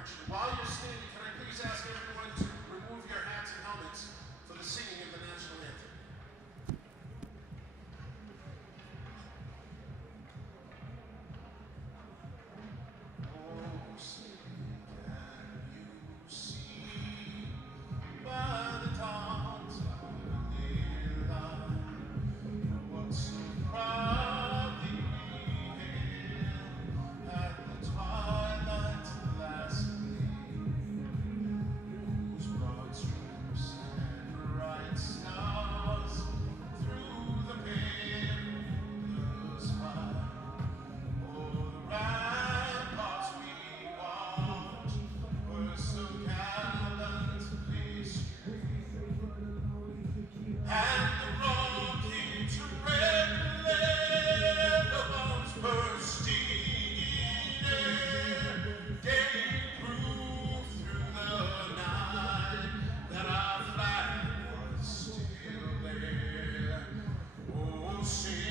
Actually, while you're standing, can I please ask everyone to remove your hats and helmets for the singing of the national anthem? Oh, say, can you see by the dawn's early light what so proudly we hailed at the twilight's last gleam, whose broad stripes and bright stars through the perilous fight o'er the ramparts we watched were so gallantly streamed, and the rocking tread Lebanon's bursting air gave proof through the night that our flag was still there. Oh, say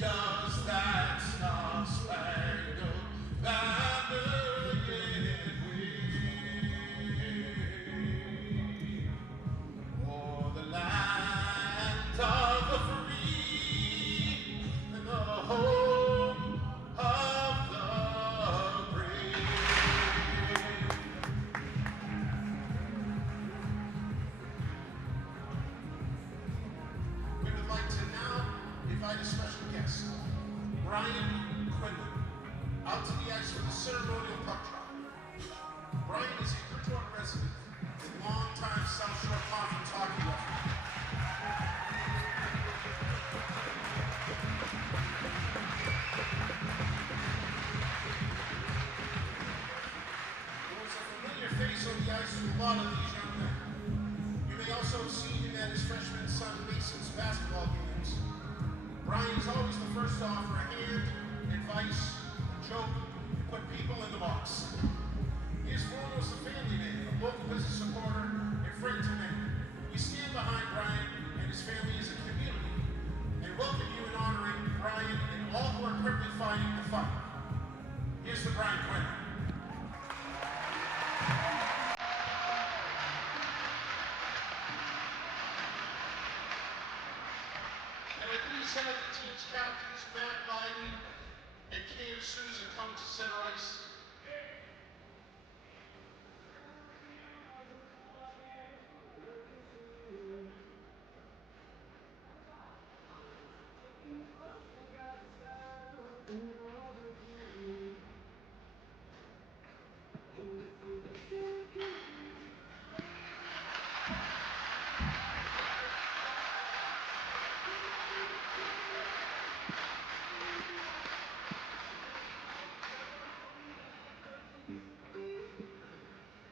does that star-spangled banner yet wave o'er the land of the free and the home of the brave? We would like to now invite a special guest, Brian Quinlan, out to the ice for the ceremonial puck drop. Brian is a Bridgewater resident and longtime South Shore Conference hockey referee. He was a familiar face on the ice to a lot of these young men. You may also have seen him at his freshman son Mason's basketball games. Brian is always the first to offer a hand, advice, a joke, and put people in the box. He is foremost a family man, a local business supporter, and friend to many. We stand behind Brian and his family as a community, and welcome you in honoring Brian and all who are currently fighting the fight. Here's the Brian Quinlan. And I please have the team's captains, Matt Lively and Cam Souza, come to center ice.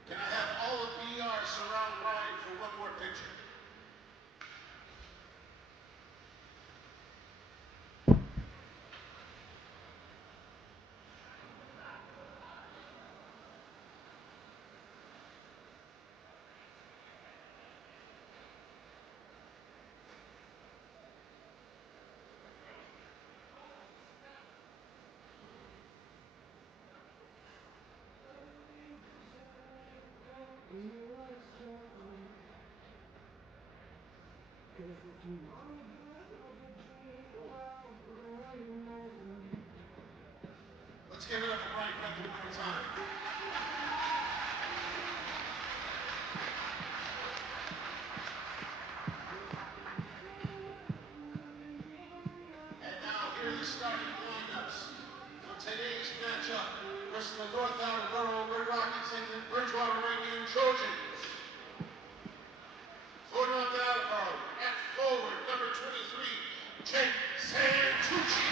Can I have all of BR surround Brian for one more picture? Let's give it up for Brian Quinlan one more time. And now here are the starting lineups for today's matchup versus the North Attleboro Red Rockets and the Bridgewater Raynham Trojans. For North Attleboro, at forward, number 23, Jake Santucci.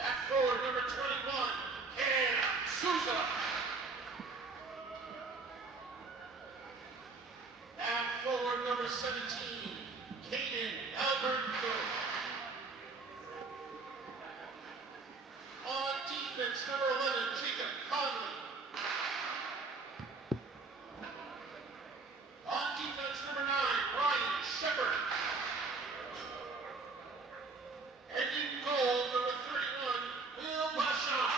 At forward, number 21, Cam Souza. At forward, number 17, Caden Alberto. On defense, number 11, Jacob Conley. On defense, number 9, Ryan Shepard. And in goal, number 31, Will Basham.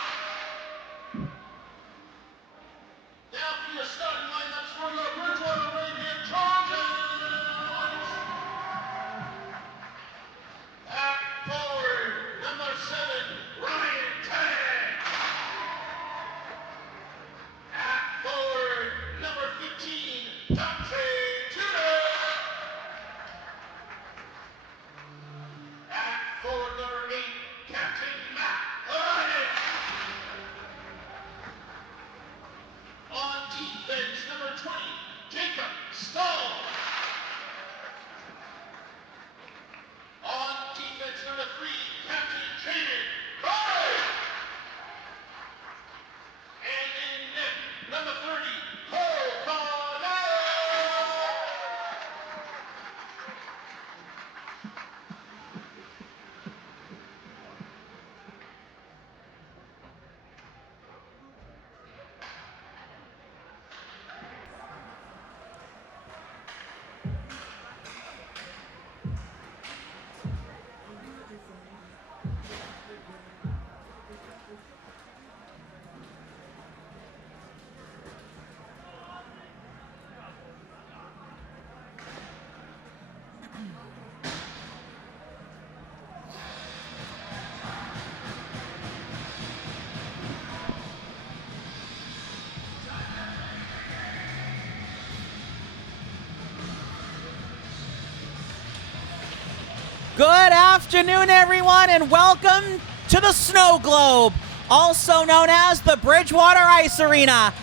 Good afternoon, everyone, and welcome to the Snow Globe, also known as the Bridgewater Ice Arena,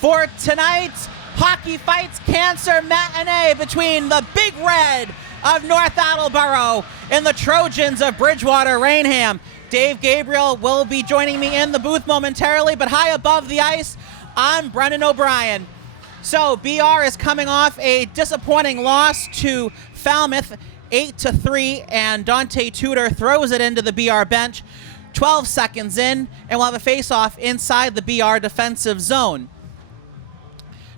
for tonight's Hockey Fights Cancer matinee between the Big Red of North Attleboro and the Trojans of Bridgewater, Raynham. Dave Gabriel will be joining me in the booth momentarily, but high above the ice, I'm Brendan O'Brien. So, BR is coming off a disappointing loss to Falmouth, 8-3, and Dante Tudor throws it into the BR bench 12 seconds in, and we'll have a face-off inside the BR defensive zone.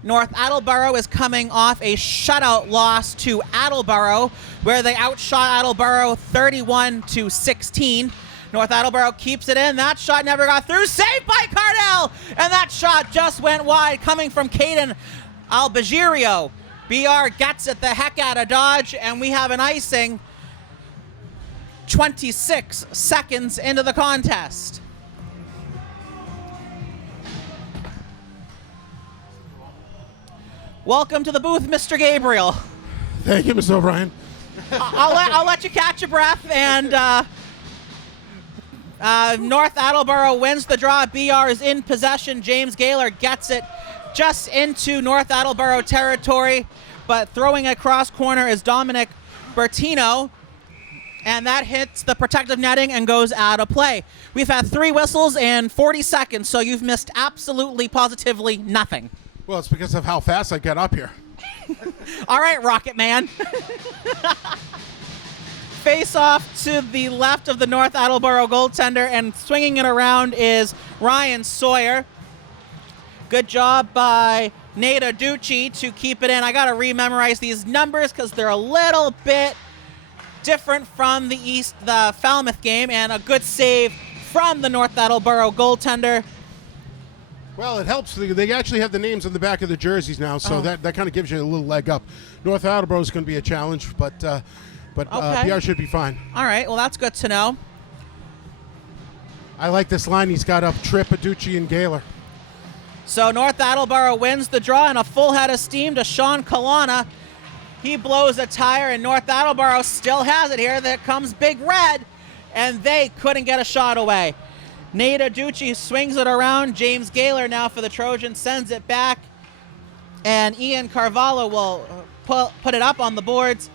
North Attleboro is coming off a shutout loss to Attleboro, where they outshot Attleboro 31-16. North Attleboro keeps it in. That shot never got through. Saved by Cardell! And that shot just went wide, coming from Caden Albagirio. BR gets it the heck out of Dodge, and we have an icing 26 seconds into the contest. Welcome to the booth, Mr. Gabriel. Thank you, Mr. O'Brien. I'll let you catch your breath, and North Attleboro wins the draw. BR is in possession. James Gaylor gets it just into North Attleboro territory, but throwing across corner is Dominic Bertino, and that hits the protective netting and goes out of play. We've had 3 whistles in 40 seconds, so you've missed absolutely, positively nothing. Well, it's because of how fast I got up here. All right, Rocket Man. Face off to the left of the North Attleboro goaltender, and swinging it around is Ryan Sawyer. Good job by Nate Aducci to keep it in. I got to rememorize these numbers because they're a little bit different from the Falmouth game, and a good save from the North Attleboro goaltender. Well, it helps. They actually have the names on the back of the jerseys now, so that kind of gives you a little leg up. North Attleboro is going to be a challenge, but Okay. BR should be fine. All right, well, that's good to know. I like this line he's got up, Tripp, Aducci, and Gaylor. So North Attleboro wins the draw, and a full head of steam to Sean Kalana. He blows a tire, and North Attleboro still has it here. There comes Big Red, and they couldn't get a shot away. Nate Aducci swings it around. James Gaylor now for the Trojans sends it back, and Ian Carvalho will put it up on the boards.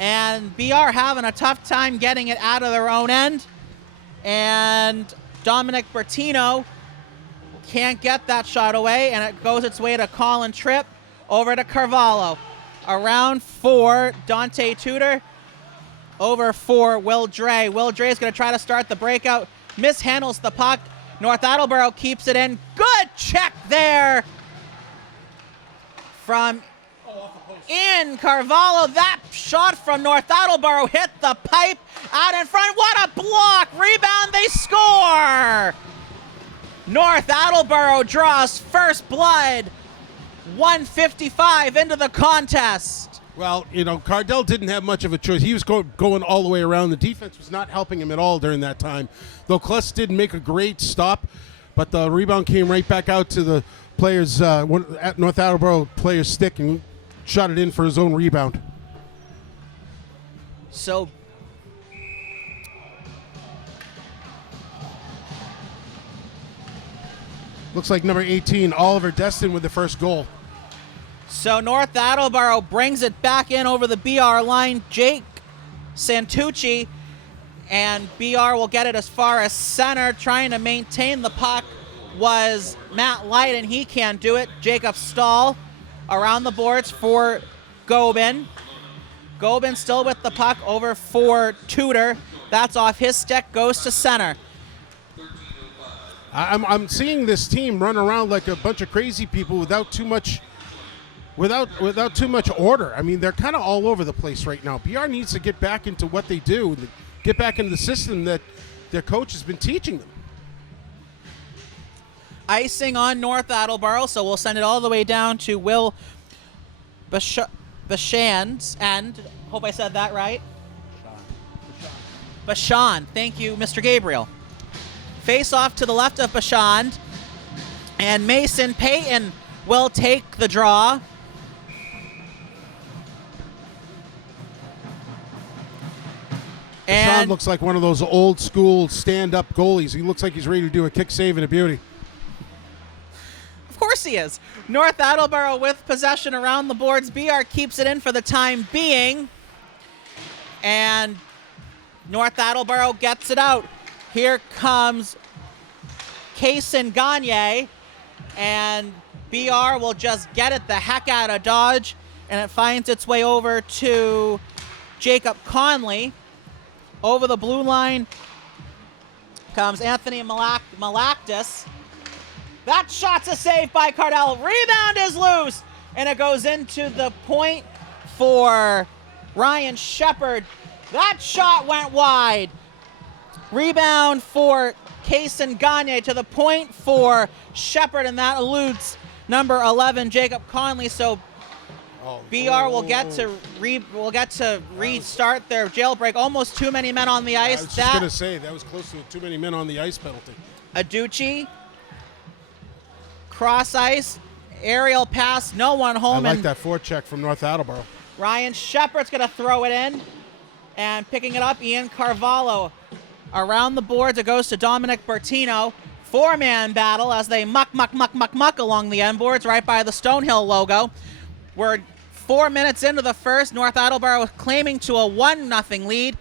And BR having a tough time getting it out of their own end. And Dominic Bertino can't get that shot away, and it goes its way to Colin Tripp, over to Carvalho. Around for Dante Tudor, over for Will Dre. Will Dre is going to try to start the breakout, mishandles the puck. North Attleboro keeps it in. Good check there from Ian Carvalho. That shot from North Attleboro hit the pipe out in front. What a block! Rebound, they score! North Attleboro draws first blood, 1:55 into the contest. Well, Cardell didn't have much of a choice. He was going all the way around. The defense was not helping him at all during that time. Though Kless did make a great stop, but the rebound came right back out to the player's North Attleboro player's stick and shot it in for his own rebound. So looks like number 18, Oliver Destin, with the first goal. So North Attleboro brings it back in over the BR line. Jake Santucci, and BR will get it as far as center. Trying to maintain the puck was Matt Light, and he can't do it. Jacob Stahl around the boards for Gobin. Gobin still with the puck over for Tudor. That's off his stick, goes to center. I'm seeing this team run around like a bunch of crazy people without too much order. I mean, they're kind of all over the place right now. BR needs to get back into what they do, get back into the system that their coach has been teaching them. Icing on North Attleboro, so we'll send it all the way down to Will Bashan's end. Hope I said that right. Bashan. Thank you, Mr. Gabriel. Face off to the left of Bashand, and Mason Payton will take the draw. Bashand And looks like one of those old school stand-up goalies. He looks like he's ready to do a kick save and a beauty. of course he is. North Attleboro with possession around the boards. BR keeps it in for the time being, and North Attleboro gets it out. Here comes Kaysen Gagne, and BR will just get it the heck out of Dodge, and it finds its way over to Jacob Conley. Over the blue line comes Anthony Malaktis. That shot's a save by Cardell. Rebound is loose, and it goes into the point for Ryan Shepard. That shot went wide. Rebound for Kaysen Gagne to the point for Shepard, and that eludes number 11, Jacob Conley. So BR will get to restart their jailbreak. Almost too many men on the ice. I was just going to say, that was close to a too many men on the ice penalty. Aducci, cross ice, aerial pass, no one home. I like that forecheck from North Attleboro. Ryan Shepard's going to throw it in, and picking it up, Ian Carvalho. Around the boards, it goes to Dominic Bertino. Four-man battle as they muck along the end boards right by the Stonehill logo. We're 4 minutes into the first. North Attleboro claiming to a 1-0 lead,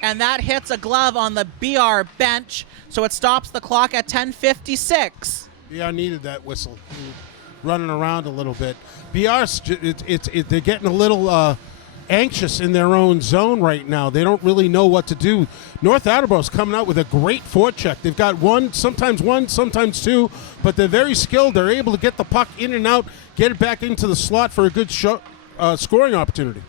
and that hits a glove on the BR bench, so it stops the clock at 10:56. BR needed that whistle, running around a little bit. They're getting a little anxious in their own zone right now. They don't really know what to do. North Attleboro's coming out with a great forecheck. They've got one, sometimes two, but they're very skilled. They're able to get the puck in and out, get it back into the slot for a good scoring opportunity.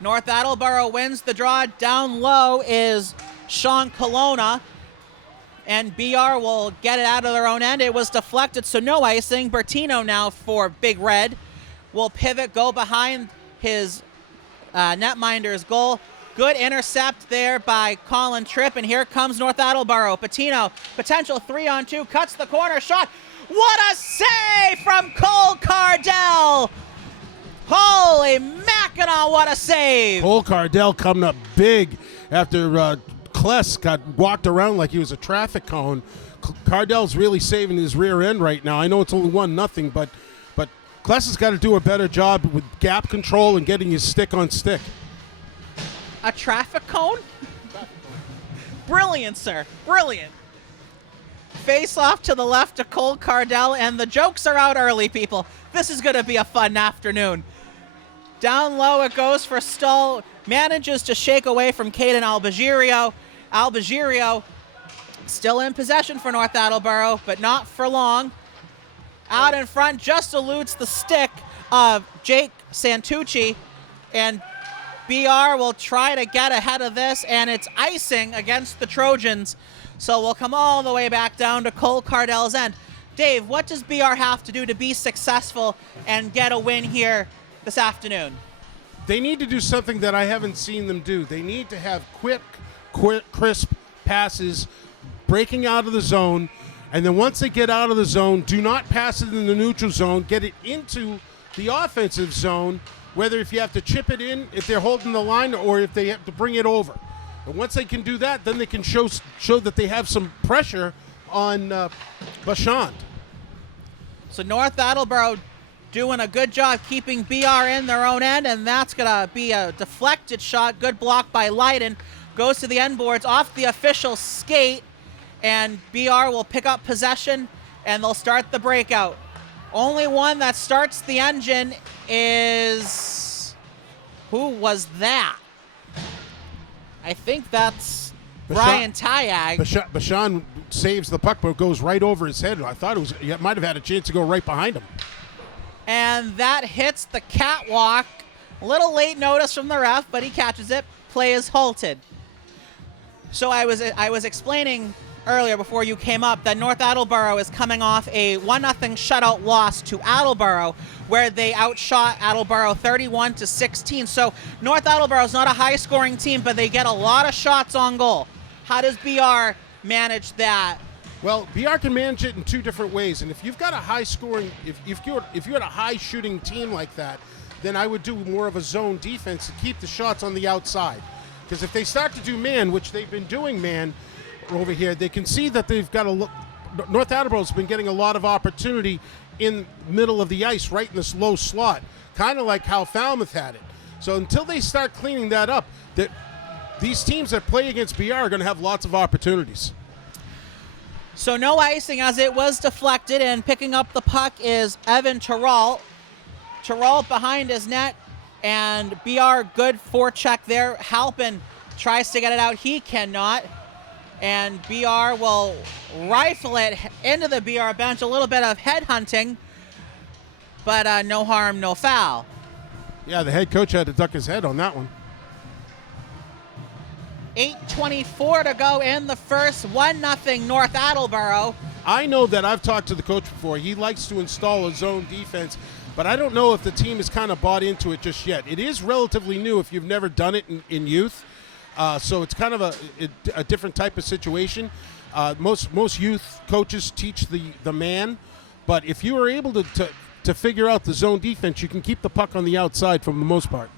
North Attleboro wins the draw. Down low is Sean Colonna, and BR will get it out of their own end. It was deflected, so no icing. Bertino now for Big Red will pivot, go behind his netminder's goal. Good intercept there by Colin Tripp, and here comes North Attleboro. Patino, potential 3-on-2, cuts the corner shot. What a save from Cole Cardell! Holy Mackinac, what a save! Cole Cardell coming up big after Kless got walked around like he was a traffic cone. Cardell's really saving his rear end right now. I know it's only 1-0, but Kless has got to do a better job with gap control and getting his stick on stick. A traffic cone? Brilliant, sir. Brilliant. Face off to the left to Cole Cardell, and the jokes are out early, people. This is going to be a fun afternoon. Down low it goes for Stull. Manages to shake away from Caden Albagirio. Albagirio still in possession for North Attleboro, but not for long. Out in front, just eludes the stick of Jake Santucci, and BR will try to get ahead of this, and it's icing against the Trojans. So we'll come all the way back down to Cole Cardell's end. Dave, what does BR have to do to be successful and get a win here this afternoon? They need to do something that I haven't seen them do. They need to have quick, crisp passes, breaking out of the zone, And then once they get out of the zone, do not pass it in the neutral zone. Get it into the offensive zone, whether if you have to chip it in, if they're holding the line, or if they have to bring it over. And once they can do that, then they can show that they have some pressure on Bashand. So North Attleboro doing a good job keeping BR in their own end, and that's going to be a deflected shot. Good block by Leiden. Goes to the end boards off the official skate, and BR will pick up possession, and they'll start the breakout. Only one that starts the engine is... Who was that? I think that's Ryan Tyag. Bashan saves the puck, but goes right over his head. I thought it might have had a chance to go right behind him. And that hits the catwalk. A little late notice from the ref, but he catches it. Play is halted. So I was explaining earlier before you came up that North Attleboro is coming off a 1-0 shutout loss to Attleboro, where they outshot Attleboro 31-16. So North Attleboro is not a high-scoring team, but they get a lot of shots on goal. How does BR manage that? Well, BR can manage it in two different ways, and if you've got a high-scoring, if you had a high-shooting team like that, then I would do more of a zone defense to keep the shots on the outside. Because if they start to do man, which they've been doing man over here, they can see that they've got North Attleboro's been getting a lot of opportunity in middle of the ice, right in this low slot, kind of like how Falmouth had it. So until they start cleaning that up, these teams that play against BR are going to have lots of opportunities. So no icing as it was deflected, and picking up the puck is Evan Terrell. Terrell behind his net, and BR good forecheck there. Halpin tries to get it out. He cannot. And BR will rifle it into the BR bench. A little bit of headhunting, but no harm, no foul. Yeah, the head coach had to duck his head on that one. 8:24 to go in the first. 1-0 North Attleboro. I know that I've talked to the coach before. He likes to install a zone defense, but I don't know if the team has kind of bought into it just yet. It is relatively new if you've never done it in youth. So it's kind of a different type of situation. Most youth coaches teach the man, but if you are able to figure out the zone defense, you can keep the puck on the outside for the most part.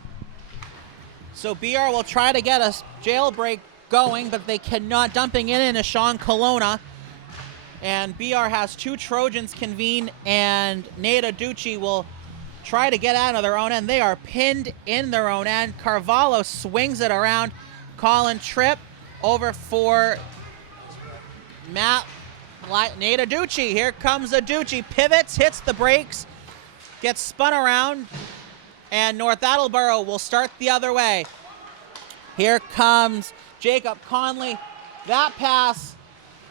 So BR will try to get a jailbreak going, but they cannot. Dumping it into Sean Colonna. And BR has two Trojans convene, and Nate Aducci will try to get out of their own end. They are pinned in their own end. Carvalho swings it around. Colin Tripp over for Nate Aducci. Here comes Aducci. Pivots, hits the brakes, gets spun around, and North Attleboro will start the other way. Here comes Jacob Conley. That pass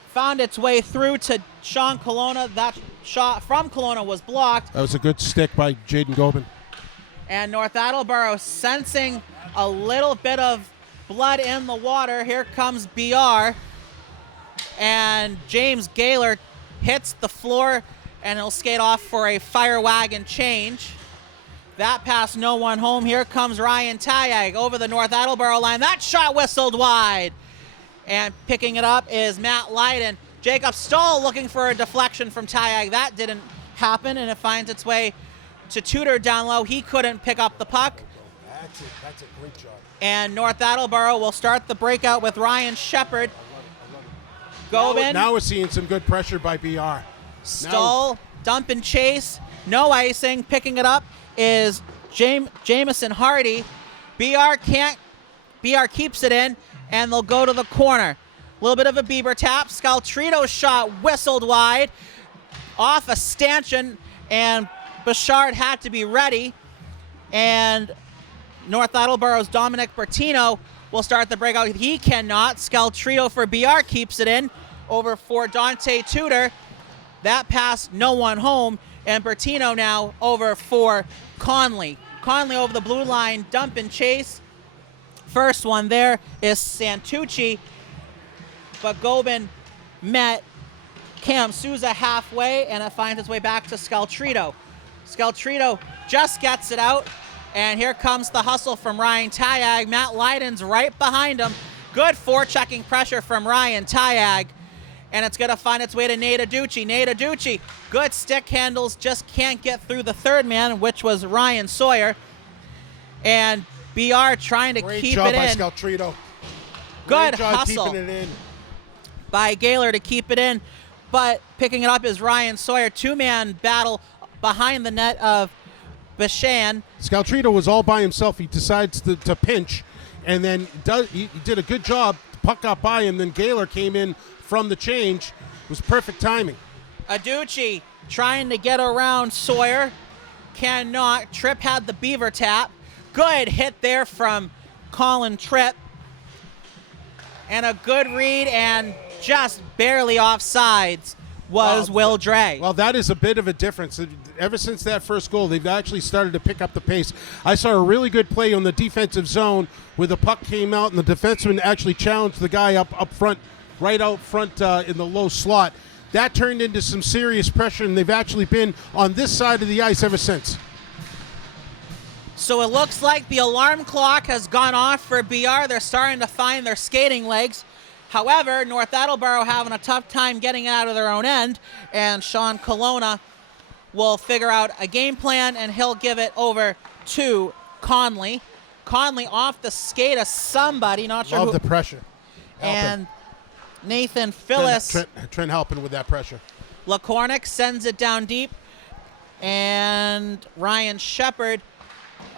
found its way through to Sean Colonna. That shot from Colonna was blocked. That was a good stick by Jaden Gobin. And North Attleboro sensing a little bit of blood in the water. Here comes BR, and James Gaylor hits the floor, and he'll skate off for a fire wagon change. That pass, no one home. Here comes Ryan Tyag over the North Attleboro line. That shot whistled wide, and picking it up is Matt Leiden. Jacob Stahl looking for a deflection from Tyag. That didn't happen, and it finds its way to Tudor down low. He couldn't pick up the puck. That's a great job. And North Attleboro will start the breakout with Ryan Shepard. Gobin. Now we're seeing some good pressure by BR. Stahl, dump and chase. No icing. Picking it up is Jamison Hardy. BR keeps it in, and they'll go to the corner. A little bit of a Bieber tap. Scaltrito's shot whistled wide off a stanchion, and Bouchard had to be ready. And North Attleboro's Dominic Bertino will start the breakout. He cannot. Scaltrito for BR keeps it in over for Dante Tudor. That pass, no one home. And Bertino now over for Conley. Conley over the blue line, dump and chase. First one there is Santucci, but Gobin met Cam Souza halfway, and it finds its way back to Scaltrito. Scaltrito just gets it out, and here comes the hustle from Ryan Tyag. Matt Leiden's right behind him. Good forechecking pressure from Ryan Tyag, and it's going to find its way to Nate Aducci. Nate Aducci, good stick handles, just can't get through the third man, which was Ryan Sawyer. And BR trying to Great keep job it by in. Scaltrito. Good Great job hustle keeping it in. by Gaylor to keep it in, but picking it up is Ryan Sawyer. Two-man battle behind the net of Bashan. Scaltrito was all by himself. He decides to pinch, and then he did a good job. The puck got by him, then Gaylor came in from the change. It was perfect timing. Aducci trying to get around Sawyer. Cannot. Tripp had the beaver tap. Good hit there from Colin Tripp. And a good read, and just barely offsides was Will Dre. Well, that is a bit of a difference. Ever since that first goal, they've actually started to pick up the pace. I saw a really good play on the defensive zone where the puck came out and the defenseman actually challenged the guy up front, right out front in the low slot. That turned into some serious pressure, and they've actually been on this side of the ice ever since. So it looks like the alarm clock has gone off for BR. They're starting to find their skating legs. However, North Attleboro having a tough time getting it out of their own end, and Sean Colonna will figure out a game plan, and he'll give it over to Conley. Conley off the skate of somebody, not sure Love who. the pressure. And Nathan Phyllis. Trent helping with that pressure. LaCornick sends it down deep, and Ryan Shepard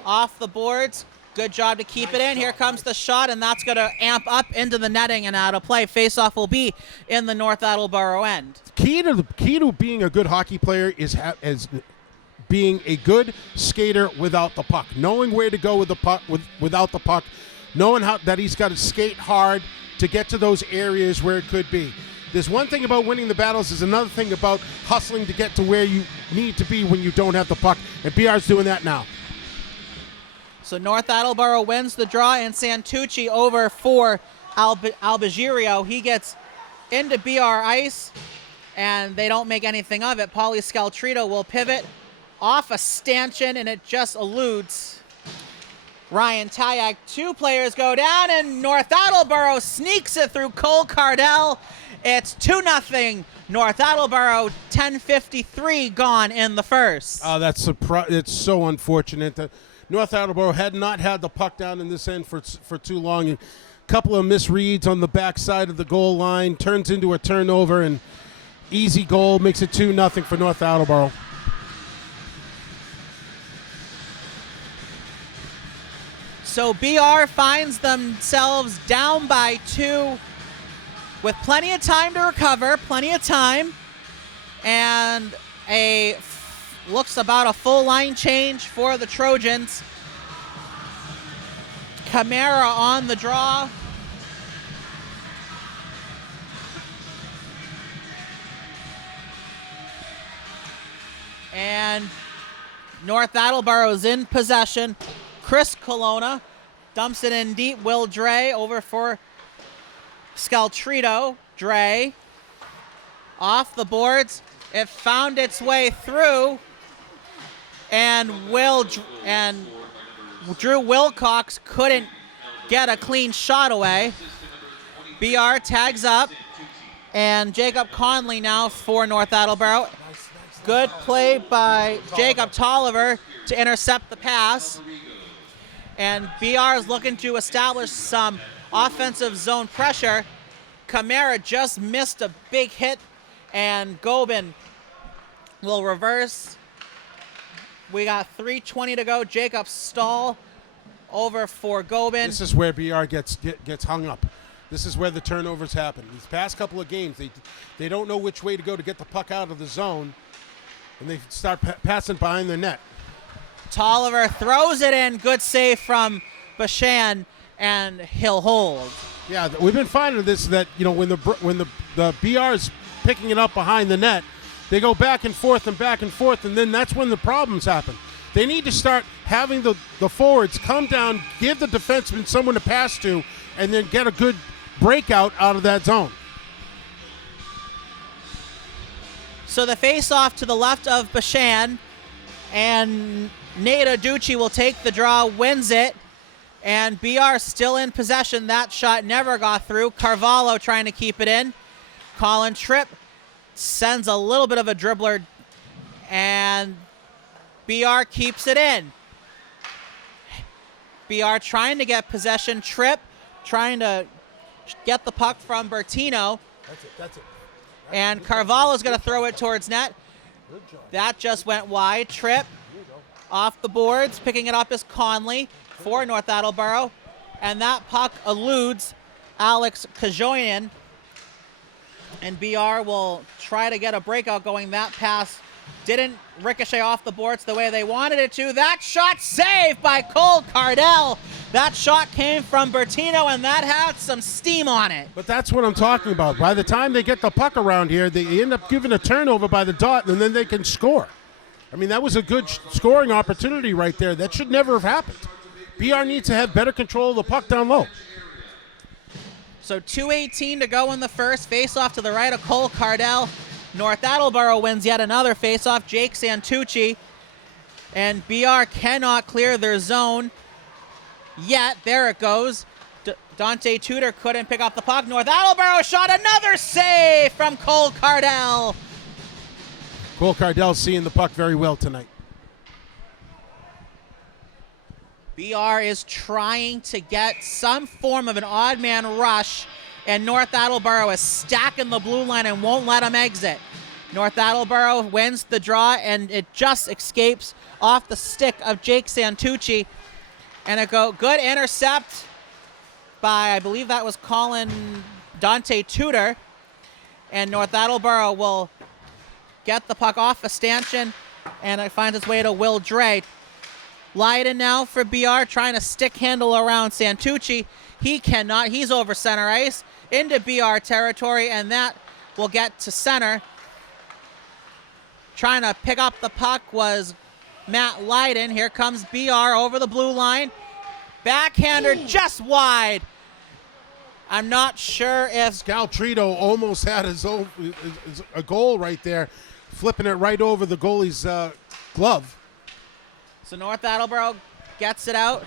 off the boards. Good job to keep it in. Here comes the shot, and that's going to amp up into the netting and out of play. Faceoff will be in the North Attleboro end. Key to being a good hockey player is being a good skater without the puck, knowing where to go with the puck without the puck, knowing that he's got to skate hard to get to those areas where it could be. There's one thing about winning the battles. There's another thing about hustling to get to where you need to be when you don't have the puck, and BR's doing that now. So North Attleboro wins the draw, and Santucci over for Albigerio. He gets into BR ice, and they don't make anything of it. Paulie Scaltrito will pivot off a stanchion, and it just eludes Ryan Tyak. Two players go down, and North Attleboro sneaks it through Cole Cardell. It's 2-0 North Attleboro, 10:53 gone in the first. Oh, it's so unfortunate that North Attleboro had not had the puck down in this end for too long. A couple of misreads on the backside of the goal line, turns into a turnover, and easy goal makes it 2-0 for North Attleboro. So BR finds themselves down by 2 with plenty of time to recover, plenty of time, and looks about a full line change for the Trojans. Camara on the draw. And North Attleboro's in possession. Chris Colonna dumps it in deep. Will Dre over for Scaltrito. Dre off the boards. It found its way through, and Drew Wilcox couldn't get a clean shot away. BR tags up, and Jacob Conley now for North Attleboro. Good play by Jacob Tolliver to intercept the pass. And BR is looking to establish some offensive zone pressure. Camara just missed a big hit, and Gobin will reverse. We got 3:20 to go. Jacob Stahl over for Gobin. This is where BR gets hung up. This is where the turnovers happen. These past couple of games, they don't know which way to go to get the puck out of the zone, and they start passing behind their net. Tolliver throws it in. Good save from Bashan, and he'll hold. Yeah, we've been finding this, that when the BR is picking it up behind the net, they go back and forth, and then that's when the problems happen. They need to start having the forwards come down, give the defenseman someone to pass to, and then get a good breakout out of that zone. So the face-off to the left of Bashan, and Nate Aducci will take the draw, wins it, and BR still in possession. That shot never got through. Carvalho trying to keep it in. Colin Tripp sends a little bit of a dribbler, and BR keeps it in. BR trying to get possession. Tripp trying to get the puck from Bertino. That's it. And Carvalho's going to throw it towards net. That just went wide. Tripp off the boards. Picking it up is Conley for North Attleboro. And that puck eludes Alex Kajoyan. And BR will try to get a breakout going. That pass didn't ricochet off the boards the way they wanted it to. That shot saved by Cole Cardell. That shot came from Bertino, and that had some steam on it. But that's what I'm talking about. By the time they get the puck around here, they end up giving a turnover by the dot, and then they can score. I mean, that was a good scoring opportunity right there. That should never have happened. BR needs to have better control of the puck down low. So 2:18 to go in the first. Face-off to the right of Cole Cardell. North Attleboro wins yet another face-off. Jake Santucci. And BR cannot clear their zone yet. There it goes. Dante Tudor couldn't pick up the puck. North Attleboro shot, another save from Cole Cardell. Cole Cardell seeing the puck very well tonight. BR is trying to get some form of an odd man rush, and North Attleboro is stacking the blue line and won't let him exit. North Attleboro wins the draw, and it just escapes off the stick of Jake Santucci. And a good intercept by, I believe that was Dante Tudor. And North Attleboro will get the puck off a stanchion, and it finds its way to Will Dre. Leiden now for BR, trying to stick handle around Santucci. He cannot. He's over center ice into BR territory, and that will get to center. Trying to pick up the puck was Matt Leiden. Here comes BR over the blue line. Backhander just wide. I'm not sure if Scaltrito almost had a goal right there, flipping it right over the goalie's glove. So North Attleboro gets it out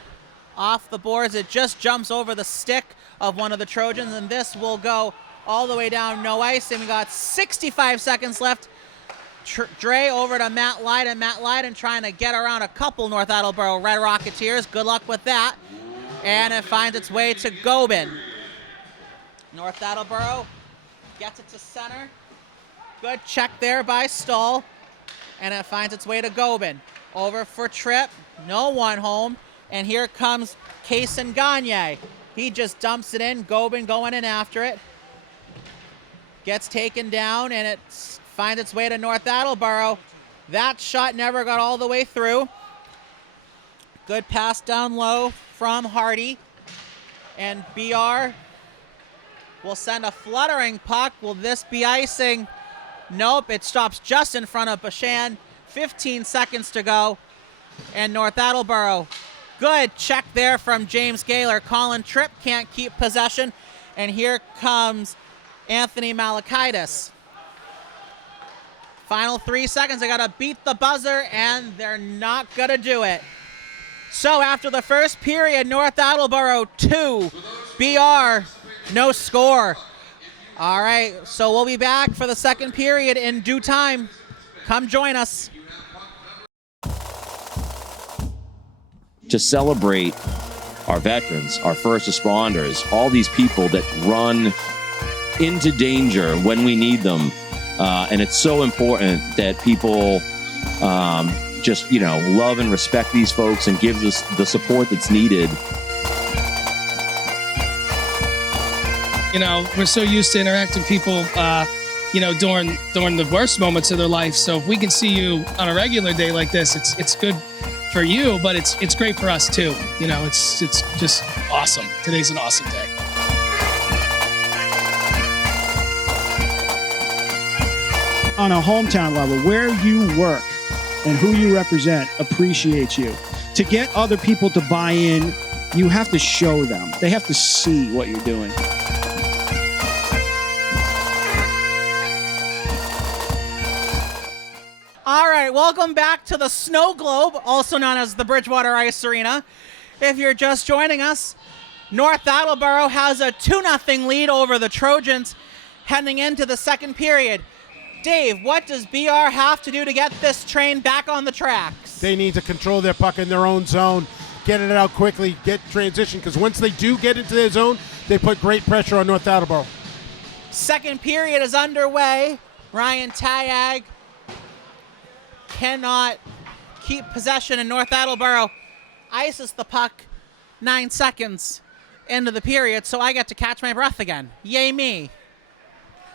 off the boards. It just jumps over the stick of one of the Trojans, and this will go all the way down no ice. And we got 65 seconds left. Dre over to Matt Leiden. Matt Leiden trying to get around a couple North Attleboro Red Rocketeers. Good luck with that. And it finds its way to Gobin. North Attleboro gets it to center. Good check there by Stahl. And it finds its way to Gobin. Over for Tripp. No one home. And here comes Kaysen Gagne. He just dumps it in. Gobin going in after it. Gets taken down, and it finds its way to North Attleboro. That shot never got all the way through. Good pass down low from Hardy. And BR will send a fluttering puck. Will this be icing? Nope, it stops just in front of Bashan. 15 seconds to go. And North Attleboro, good check there from James Gaylor. Colin Tripp can't keep possession. And here comes Anthony Malakaitis. Final 3 seconds. They got to beat the buzzer, and they're not going to do it. So after the first period, North Attleboro 2, BR no score. All right, so we'll be back for the second period in due time. Come join us. To celebrate our veterans, our first responders, all these people that run into danger when we need them. And it's so important that people just, love and respect these folks and give us the support that's needed. We're so used to interacting with people, during the worst moments of their life. So if we can see you on a regular day like this, it's good for you, but it's great for us too. It's just awesome. Today's an awesome day. On a hometown level, where you work and who you represent appreciates you. To get other people to buy in, you have to show them. They have to see what you're doing. All right, welcome back to the Snow Globe, also known as the Bridgewater Ice Arena. If you're just joining us, North Attleboro has a 2-0 lead over the Trojans. heading into the second period. Dave, what does BR have to do to get this train back on the tracks? They need to control their puck in their own zone, get it out quickly, get transition, because once they do get into their zone, they put great pressure on North Attleboro. Second period is underway. Ryan Tayag cannot keep possession, and North Attleboro ices the puck 9 seconds into the period, so I get to catch my breath again. Yay me.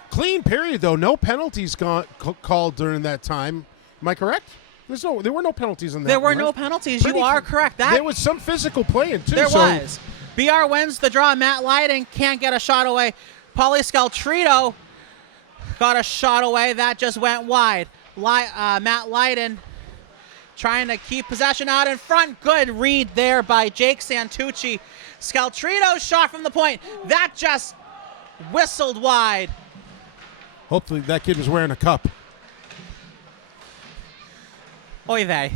Clean period, though. No penalties called during that time. Am I correct? There were no penalties in that. There were one, no right? penalties. You are correct. There was some physical playing, too. There was. BR wins the draw. Matt Lydon can't get a shot away. Paulie Scaltrito got a shot away. That just went wide. Matt Lydon trying to keep possession out in front. Good read there by Jake Santucci. Scaltrito's shot from the point. That just whistled wide. Hopefully that kid was wearing a cup. Oy vey.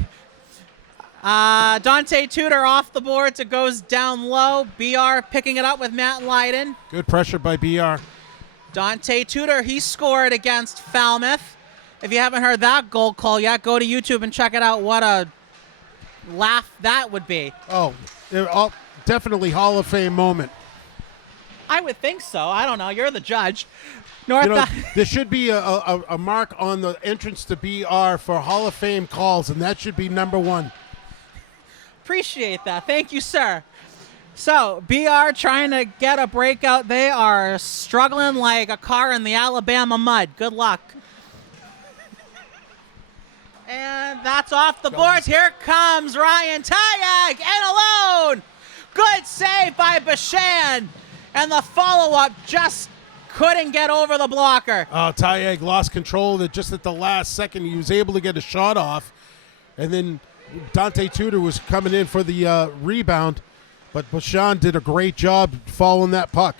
Dante Tudor off the boards. It goes down low. BR picking it up with Matt Lydon. Good pressure by BR. Dante Tudor, he scored against Falmouth. If you haven't heard that goal call yet, go to YouTube and check it out. What a laugh that would be. Oh, definitely Hall of Fame moment. I would think so. I don't know. You're the judge. There should be a mark on the entrance to BR for Hall of Fame calls, and that should be number 1. Appreciate that. Thank you, sir. So, BR trying to get a breakout. They are struggling like a car in the Alabama mud. Good luck. And that's off the boards. Here comes Ryan Tayag, and alone. Good save by Bashan. And the follow-up just couldn't get over the blocker. Tayag lost control of it just at the last second. He was able to get a shot off. And then Dante Tudor was coming in for the rebound. But Bashan did a great job following that puck.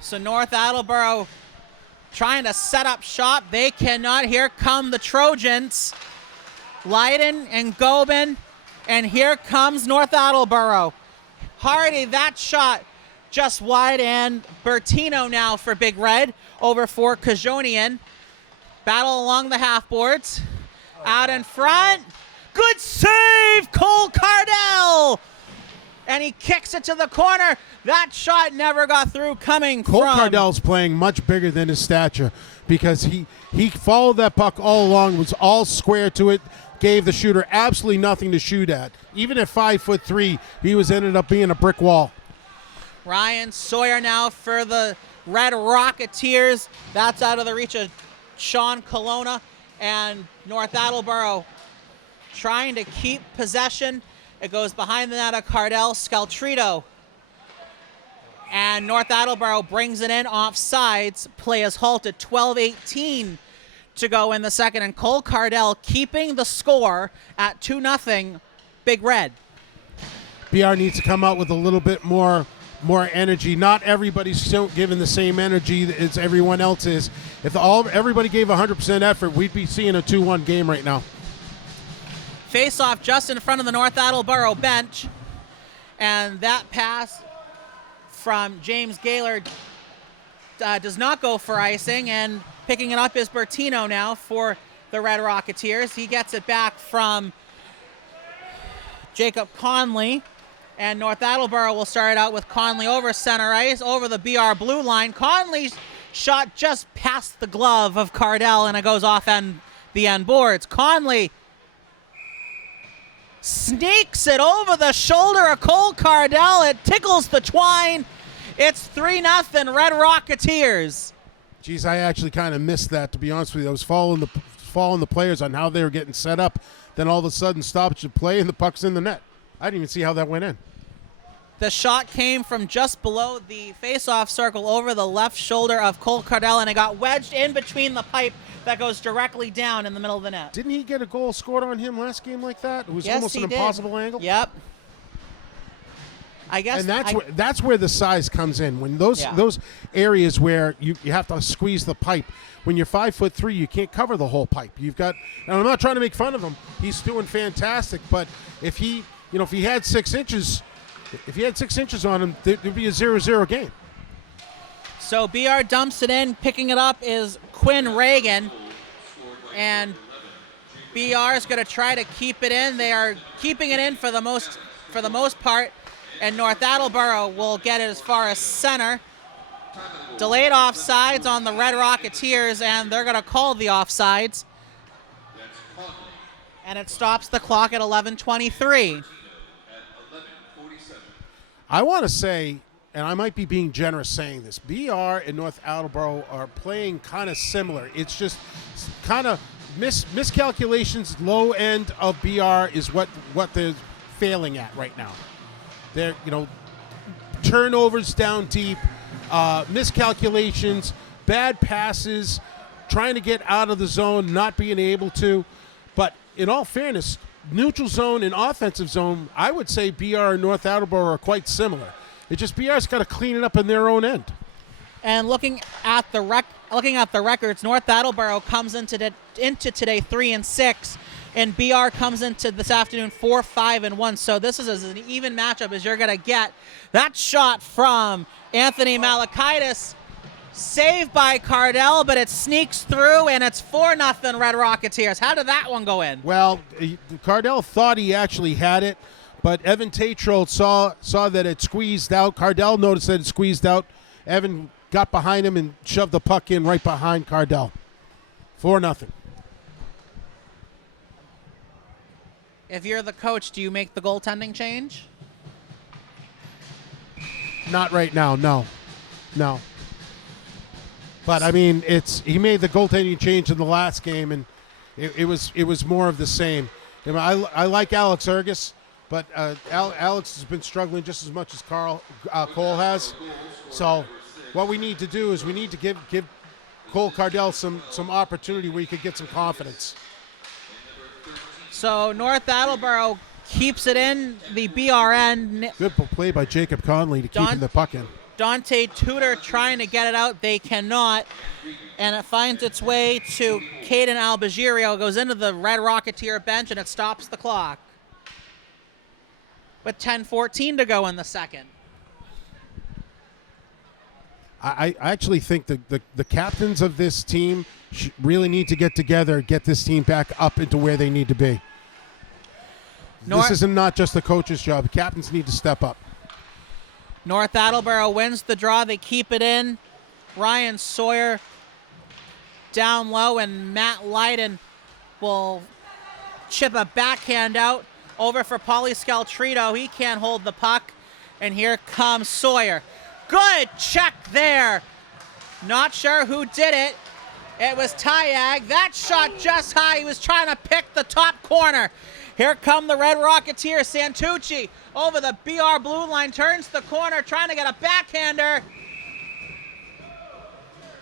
So North Attleboro trying to set up shop. They cannot. Here come the Trojans. Lydon and Gobin. And here comes North Attleboro. Hardy, that shot just wide, and Bertino now for Big Red over for Kajonian. Battle along the half boards. Out in front. Good save, Cole Cardell. And he kicks it to the corner. That shot never got through coming Cole from... Cardell's playing much bigger than his stature because he followed that puck all along, was all square to it, gave the shooter absolutely nothing to shoot at. Even at 5'3", he ended up being a brick wall. Ryan Sawyer now for the Red Rocketeers. That's out of the reach of Sean Colonna. And North Attleboro trying to keep possession. It goes behind the net of Cardell, Scaltrito. And North Attleboro brings it in off sides. Play is halted. 12:18 to go in the second. And Cole Cardell keeping the score at 2-0 Big Red. BR needs to come out with a little bit more energy. Not everybody's given the same energy as everyone else is. If everybody gave 100% effort, we'd be seeing a 2-1 game right now. Face-off just in front of the North Attleboro bench. And that pass from James Gaylord does not go for icing. And picking it up is Bertino now for the Red Rocketeers. He gets it back from Jacob Conley. And North Attleboro will start out with Conley over center ice, over the BR blue line. Conley's shot just past the glove of Cardell, and it goes off the end boards. Conley sneaks it over the shoulder of Cole Cardell. It tickles the twine. It's 3-0 Red Rocketeers. Geez, I actually kind of missed that, to be honest with you. I was following the players on how they were getting set up. Then all of a sudden stoppage of play and the puck's in the net. I didn't even see how that went in. The shot came from just below the face-off circle over the left shoulder of Cole Cardell, and it got wedged in between the pipe that goes directly down in the middle of the net. Didn't he get a goal scored on him last game like that? It was Yes, almost he an did. impossible angle. Yep. I guess. And that's where the size comes in. When those areas where you have to squeeze the pipe. When you're 5'3", you can't cover the whole pipe. You've got, and I'm not trying to make fun of him. He's doing fantastic. But if he had 6 inches, on him, there'd be a 0-0 game. So BR dumps it in. Picking it up is Quinn Reagan. And BR is going to try to keep it in. They are keeping it in for the most part. And North Attleboro will get it as far as center. Delayed offsides on the Red Rocketeers, and they're going to call the offsides. And it stops the clock at 11:23. I want to say, and I might be being generous saying this, BR and North Attleboro are playing kind of similar. It's just kind of miscalculations. Low end of BR is what they're failing at right now. They're, turnovers down deep, miscalculations, bad passes, trying to get out of the zone, not being able to. But in all fairness, neutral zone and offensive zone, I would say BR and North Attleboro are quite similar. It's just BR's got to clean it up in their own end. And looking at the records, North Attleboro comes into today 3-6, and BR comes into this afternoon 4-5-1. So this is as an even matchup as you're going to get. That shot from Anthony Malakaitis, saved by Cardell, but it sneaks through, and it's 4-0 Red Rocketeers. How did that one go in? Well, Cardell thought he actually had it, but Evan Tatro saw that it squeezed out. Cardell noticed that it squeezed out. Evan got behind him and shoved the puck in right behind Cardell. 4-0. If you're the coach, do you make the goaltending change? Not right now, no. But I mean, he made the goaltending change in the last game, and it was more of the same. I like Alex Ergus, but Alex has been struggling just as much as Cole has. So what we need to do is we need to give Cole Cardell some opportunity where he could get some confidence. So North Attleboro keeps it in the BRN. Good play by Jacob Conley to keep the puck in. Dante Tudor trying to get it out. They cannot. And it finds its way to Caden Albagirio. Goes into the Red Rocketeer bench, and it stops the clock. With 10:14 to go in the second. I actually think the captains of this team really need to get together, get this team back up into where they need to be. This is not just the coach's job. The captains need to step up. North Attleboro wins the draw. They keep it in. Ryan Sawyer down low, and Matt Leiden will chip a backhand out over for Pauly Scaltrito. He can't hold the puck, and here comes Sawyer. Good check there. Not sure who did it. It was Tyag. That shot just high. He was trying to pick the top corner. Here come the Red Rocketeer. Santucci over the BR blue line, turns the corner, trying to get a backhander.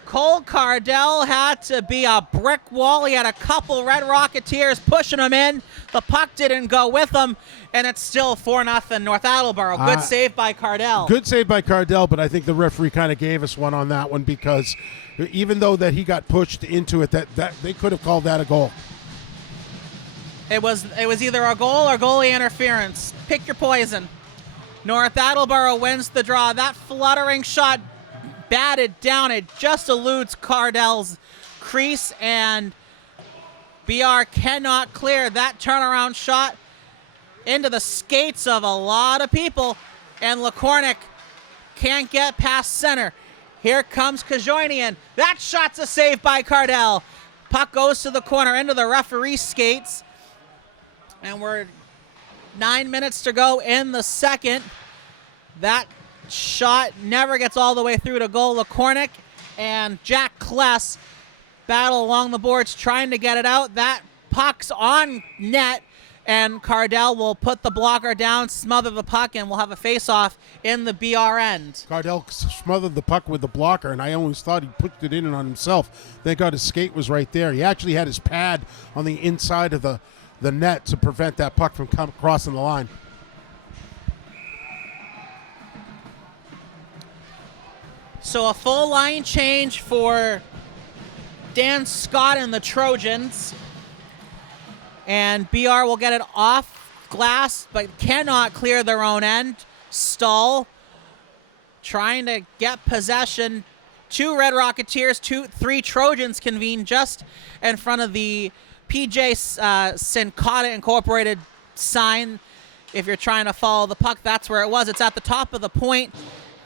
Cole Cardell had to be a brick wall. He had a couple Red Rocketeers pushing him in. The puck didn't go with him, and it's still 4-0 North Attleboro. Good save by Cardell. Good save by Cardell, but I think the referee kind of gave us one on that one, because even though that he got pushed into it, that they could have called that a goal. It was either a goal or goalie interference. Pick your poison. North Attleboro wins the draw. That fluttering shot batted down. It just eludes Cardell's crease, and BR cannot clear that turnaround shot into the skates of a lot of people, and LaCornick can't get past center. Here comes Kajoinian. That shot's a save by Cardell. Puck goes to the corner into the referee's skates, and we're 9 minutes to go in the second. That shot never gets all the way through to goal. LaCornick and Jack Kless battle along the boards trying to get it out. That puck's on net, and Cardell will put the blocker down, smother the puck, and we'll have a face-off in the BR end. Cardell smothered the puck with the blocker, and I always thought he put it in on himself. Thank God his skate was right there. He actually had his pad on the inside of the net to prevent that puck from crossing the line. So a full line change for Dan Scott and the Trojans. And BR will get it off glass, but cannot clear their own end. Stahl trying to get possession. 2 Red Rocketeers, 3 Trojans convene just in front of the PJ Syncada Incorporated sign. If you're trying to follow the puck, that's where it was. It's at the top of the point,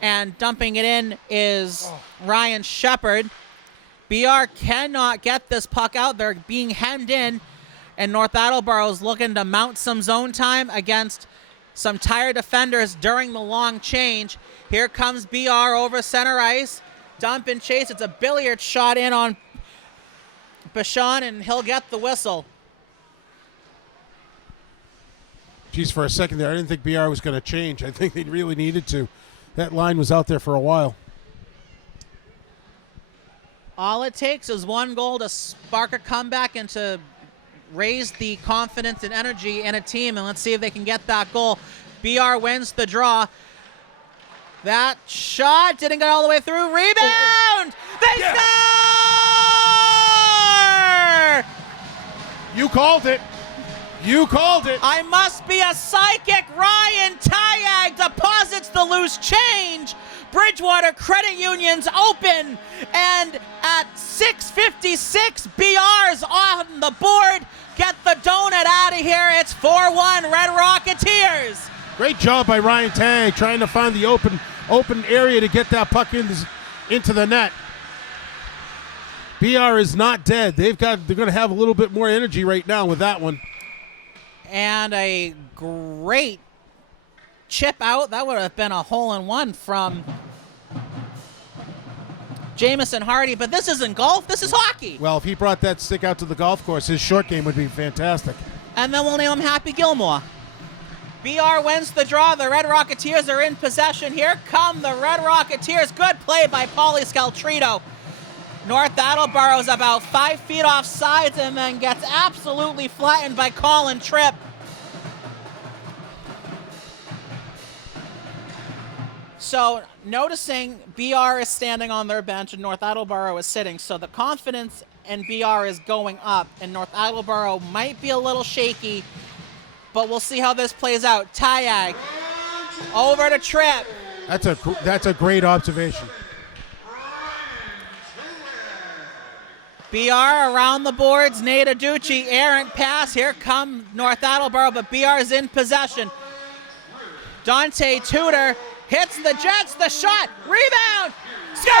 and dumping it in is Ryan Shepard. BR cannot get this puck out. They're being hemmed in, and North Attleboro is looking to mount some zone time against some tired defenders during the long change. Here comes BR over center ice. Dump and chase. It's a billiard shot in on Bashan, and he'll get the whistle. Geez, for a second there, I didn't think BR was going to change. I think they really needed to. That line was out there for a while. All it takes is 1 goal to spark a comeback and to raise the confidence and energy in a team, and let's see if they can get that goal. BR wins the draw. That shot didn't get all the way through. Rebound! They score! You called it. You called it. I must be a psychic. Ryan Tayag deposits the loose change. Bridgewater Credit Union's open, and at 6:56, BR's on the board. Get the donut out of here. It's 4-1 Red Rocketeers. Great job by Ryan Tayag trying to find the open area to get that puck into the net. BR is not dead. They're going to have a little bit more energy right now with that one. And a great chip out. That would have been a hole-in-one from Jamison Hardy, but this isn't golf, this is hockey. Well, if he brought that stick out to the golf course, his short game would be fantastic. And then we'll name him Happy Gilmore. BR wins the draw. The Red Rocketeers are in possession. Here come the Red Rocketeers. Good play by Paulie Scaltrito. North Attleboro's about 5 feet off sides and then gets absolutely flattened by Colin Tripp. So noticing BR is standing on their bench and North Attleboro is sitting, so the confidence in BR is going up, and North Attleboro might be a little shaky, but we'll see how this plays out. Tayag over to Tripp. That's a great observation. BR around the boards. Nate Aducci, errant pass. Here come North Attleboro, but BR is in possession. Dante Tudor hits the Jets, the shot, rebound, scores!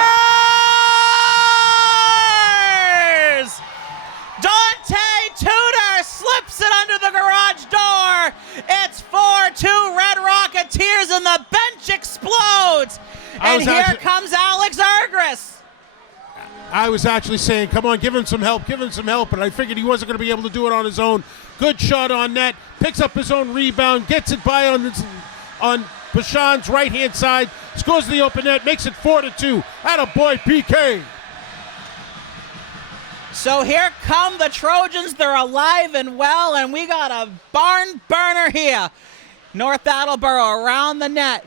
Dante Tudor slips it under the garage door. It's 4-2 Red Rocketeers and the bench explodes. And here comes Alex Argris. I was actually saying, come on, give him some help, but I figured he wasn't going to be able to do it on his own. Good shot on net, picks up his own rebound, gets it by on Bashan's right-hand side, scores the open net, makes it 4-2. Attaboy, PK. So here come the Trojans. They're alive and well, and we got a barn burner here. North Attleboro around the net.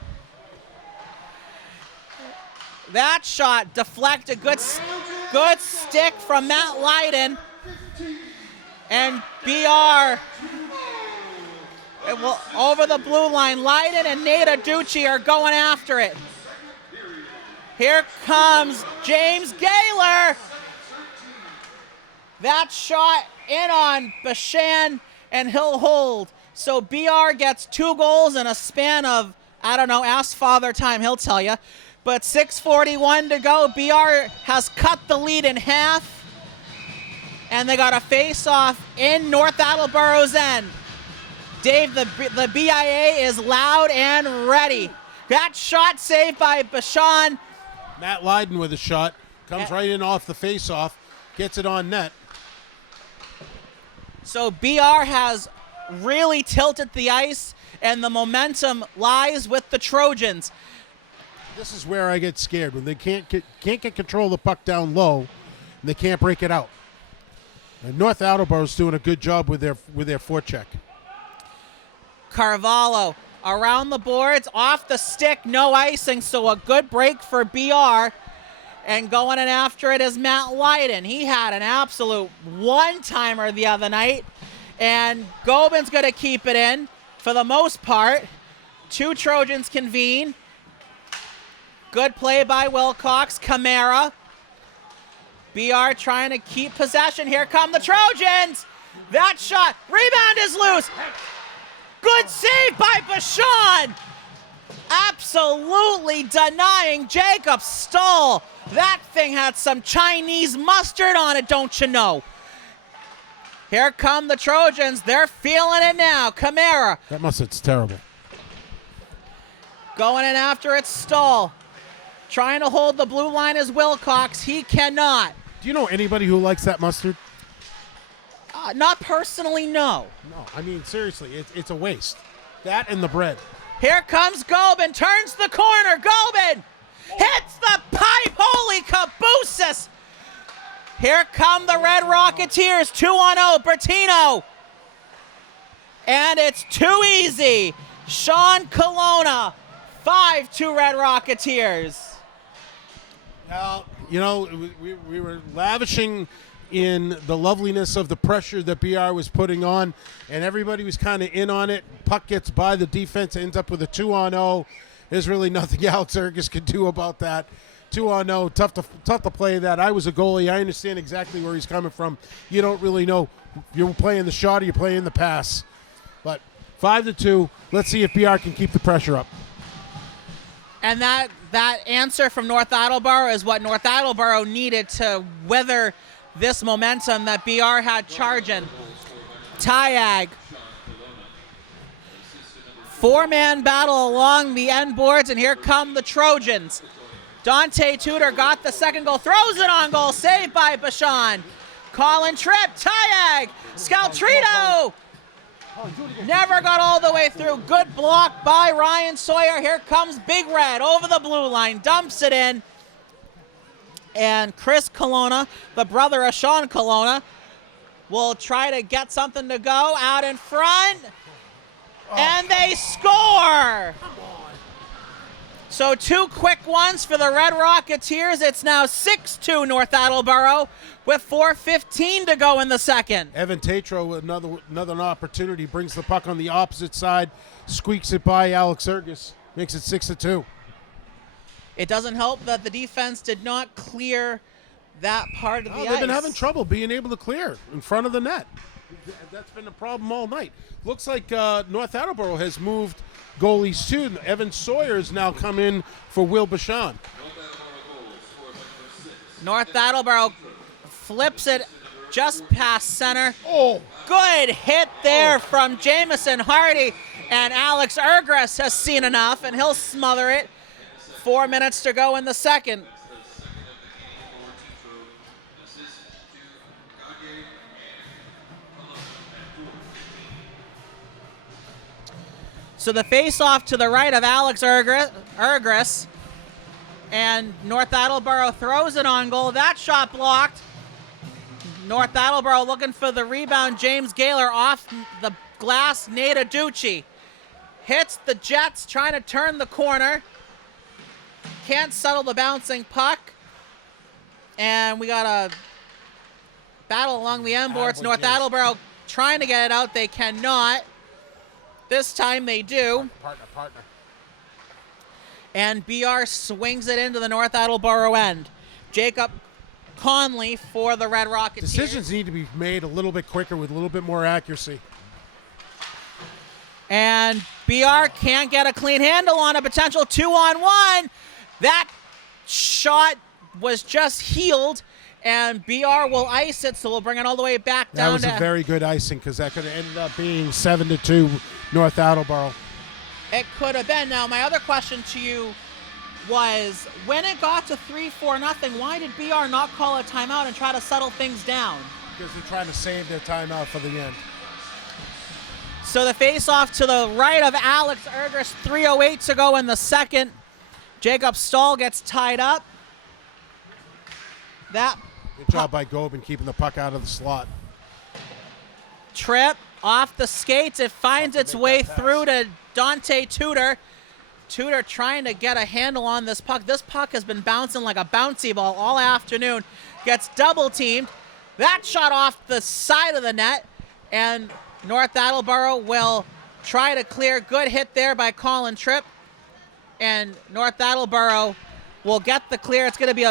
That shot deflected. Good stick from Matt Lydon. And BR over the blue line. Lydon and Nate Aducci are going after it. Here comes James Gaylor. That shot in on Bashan, and he'll hold. So BR gets 2 goals in a span of, I don't know, ask Father Time, he'll tell you. But 6:41 to go. BR has cut the lead in half. And they got a face-off in North Attleboro's end. Dave, the BIA is loud and ready. That shot saved by Bashan. Matt Lydon with a shot. Comes right in off the face-off. Gets it on net. So BR has really tilted the ice, and the momentum lies with the Trojans. This is where I get scared, when they can't get control of the puck down low, and they can't break it out. And North Attleboro's doing a good job with their forecheck. Carvalho around the boards, off the stick, no icing, so a good break for BR. And going in after it is Matt Lydon. He had an absolute one-timer the other night. And Gobin's going to keep it in for the most part. 2 Trojans convene. Good play by Wilcox. Camara. BR trying to keep possession. Here come the Trojans. That shot. Rebound is loose. Good save by Bashan. Absolutely denying Jacob Stoll. That thing had some Chinese mustard on it, don't you know? Here come the Trojans. They're feeling it now. Camara. That mustard's terrible. Going in after it, Stoll. Trying to hold the blue line is Wilcox. He cannot. Do you know anybody who likes that mustard? Not personally, no. No, I mean, seriously, it's a waste. That and the bread. Here comes Gobin, turns the corner. Gobin hits the pipe. Holy cabooses. Here come the Red Rocketeers. 2-on-0, Bertino. And it's too easy. Sean Colonna, 5-2 Red Rocketeers. Now, you know, we were lavishing in the loveliness of the pressure that BR was putting on, and everybody was kind of in on it. Puck gets by the defense, ends up with a 2-on-0. There's really nothing Alex Ergus could do about that. 2-on-0, tough to play that. I was a goalie. I understand exactly where he's coming from. You don't really know you're playing the shot or you're playing the pass. But 5-2. Let's see if BR can keep the pressure up. And that answer from North Attleboro is what North Attleboro needed to weather this momentum that BR had charging. Tyag. Four-man battle along the end boards, and here come the Trojans. Dante Tudor got the second goal, throws it on goal, saved by Bashan. Colin Tripp, Tyag, Scaltrito. Never got all the way through. Good block by Ryan Sawyer. Here comes Big Red over the blue line, dumps it in. And Chris Colonna, the brother of Sean Colonna, will try to get something to go out in front. And they score! So two quick ones for the Red Rocketeers. It's now 6-2 North Attleboro with 4:15 to go in the second. Evan Tatro with another opportunity, brings the puck on the opposite side, squeaks it by Alex Ergus, makes it 6-2. It doesn't help that the defense did not clear that part of the ice. They've been having trouble being able to clear in front of the net. That's been a problem all night. Looks like North Attleboro has moved goalies too. Evan Sawyer has now come in for Will Bashan. North Attleboro flips it just past center. Oh! Good hit there from Jamison Hardy. And Alex Ergres has seen enough, and he'll smother it. 4 minutes to go in the second. So the face-off to the right of Alex Ergres, and North Attleboro throws it on goal. That shot blocked. North Attleboro looking for the rebound. James Gaylor off the glass. Nate Aducci hits the Jets, trying to turn the corner. Can't settle the bouncing puck. And we got a battle along the end boards. North Attleboro trying to get it out. They cannot. This time they do. Partner. And BR swings it into the North Attleboro end. Jacob Conley for the Red Rocketeers. Decisions need to be made a little bit quicker with a little bit more accuracy. And BR can't get a clean handle on a potential 2-on-1. That shot was just healed, and BR will ice it, so we'll bring it all the way back down. That was a very good icing, because that could have ended up being 7-2 North Attleboro. It could have been. Now, my other question to you was, when it got to 3-4-0, why did BR not call a timeout and try to settle things down? Because they're trying to save their timeout for the end. So the face-off to the right of Alex Ergres, 3:08 to go in the second. Jacob Stahl gets tied up. That good job by Gobin keeping the puck out of the slot. Trip off the skates. It finds its way through to Dante Tudor. Tudor trying to get a handle on this puck. This puck has been bouncing like a bouncy ball all afternoon. Gets double teamed. That shot off the side of the net, and North Attleboro will try to clear. Good hit there by Colin Tripp. And North Attleboro will get the clear. It's going to be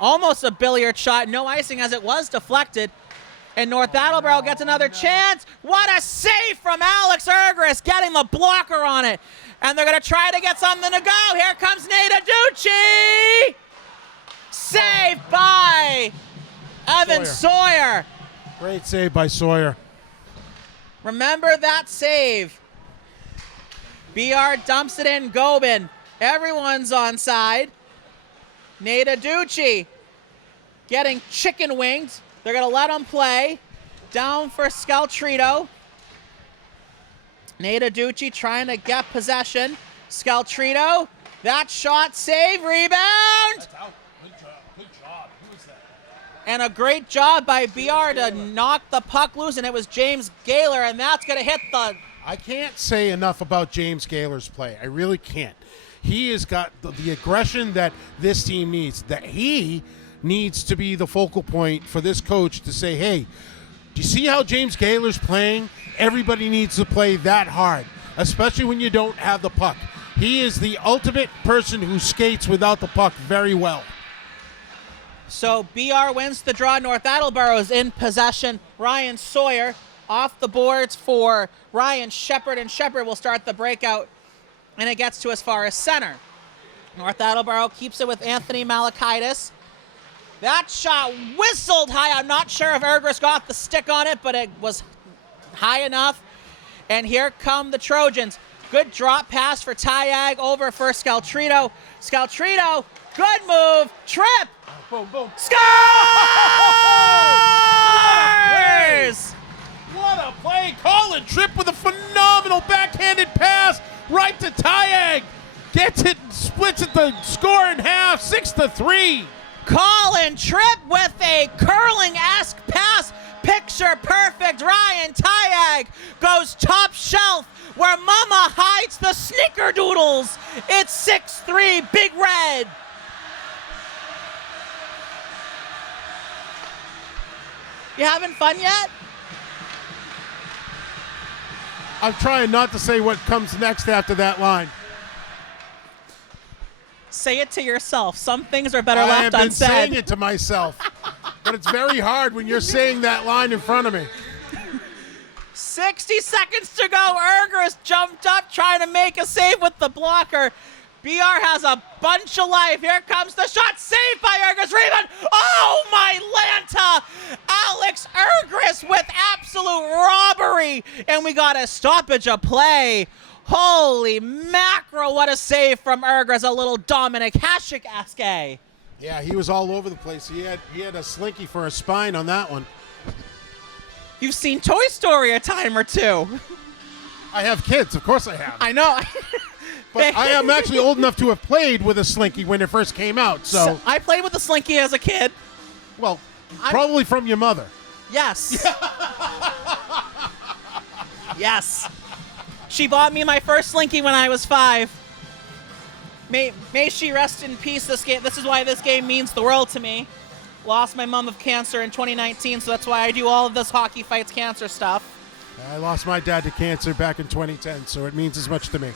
almost a billiard shot. No icing as it was deflected. And North Attleboro gets another chance. What a save from Alex Ergris, getting the blocker on it. And they're going to try to get something to go. Here comes Nate Aducci. Saved by Evan Sawyer. Great save by Sawyer. Remember that save. BR dumps it in. Gobin. Everyone's on side. Nate Aducci getting chicken winged. They're going to let him play. Down for Scaltrito. Nate Aducci trying to get possession. Scaltrito. That shot, save, rebound. That's out. Good job. Who was that? And a great job by BR to knock the puck loose, and it was James Gaylor, and that's going to hit the... I can't say enough about James Gaylor's play. I really can't. He has got the aggression that this team needs, that he needs to be the focal point for this coach to say, hey, do you see how James Gaylor's playing? Everybody needs to play that hard, especially when you don't have the puck. He is the ultimate person who skates without the puck very well. So BR wins the draw. North Attleboro is in possession. Ryan Sawyer off the boards for Ryan Shepard, and Shepard will start the breakout, and it gets to as far as center. North Attleboro keeps it with Anthony Malakaitis. That shot whistled high. I'm not sure if Ergris got the stick on it, but it was high enough. And here come the Trojans. Good drop pass for Tyag over for Scaltrito. Scaltrito, good move, trip. Boom, boom. Scores! What a play. Colin Tripp with a phenomenal backhanded pass right to Tyag. Gets it, splits it, the score in half, 6-3. Colin Tripp with a curling-esque pass. Picture perfect. Ryan Tyag goes top shelf where Mama hides the snickerdoodles. It's 6-3, Big Red. You having fun yet? I'm trying not to say what comes next after that line. Say it to yourself. Some things are better I left have been unsaid. saying it to myself, but it's very hard when you're saying that line in front of me. 60 seconds to go. Ergris jumped up trying to make a save with the blocker. BR has a bunch of life. Here comes the shot. Saved by Ergris. Rebound. Oh, my Lanta. Alex Ergris with absolute robbery. And we got a stoppage of play. Holy mackerel, what a save from Ergris. A little Dominic Hasek-esque. Yeah, he was all over the place. He had a slinky for a spine on that one. You've seen Toy Story a time or two. I have kids. Of course I have. I know. But I am actually old enough to have played with a slinky when it first came out. So I played with a slinky as a kid. well, probably from your mother. Yes. Yes. She bought me my first slinky when I was 5. May she rest in peace. This is why this game means the world to me. Lost my mom of cancer in 2019, so that's why I do all of this Hockey Fights cancer stuff. I lost my dad to cancer back in 2010, so it means as much to me.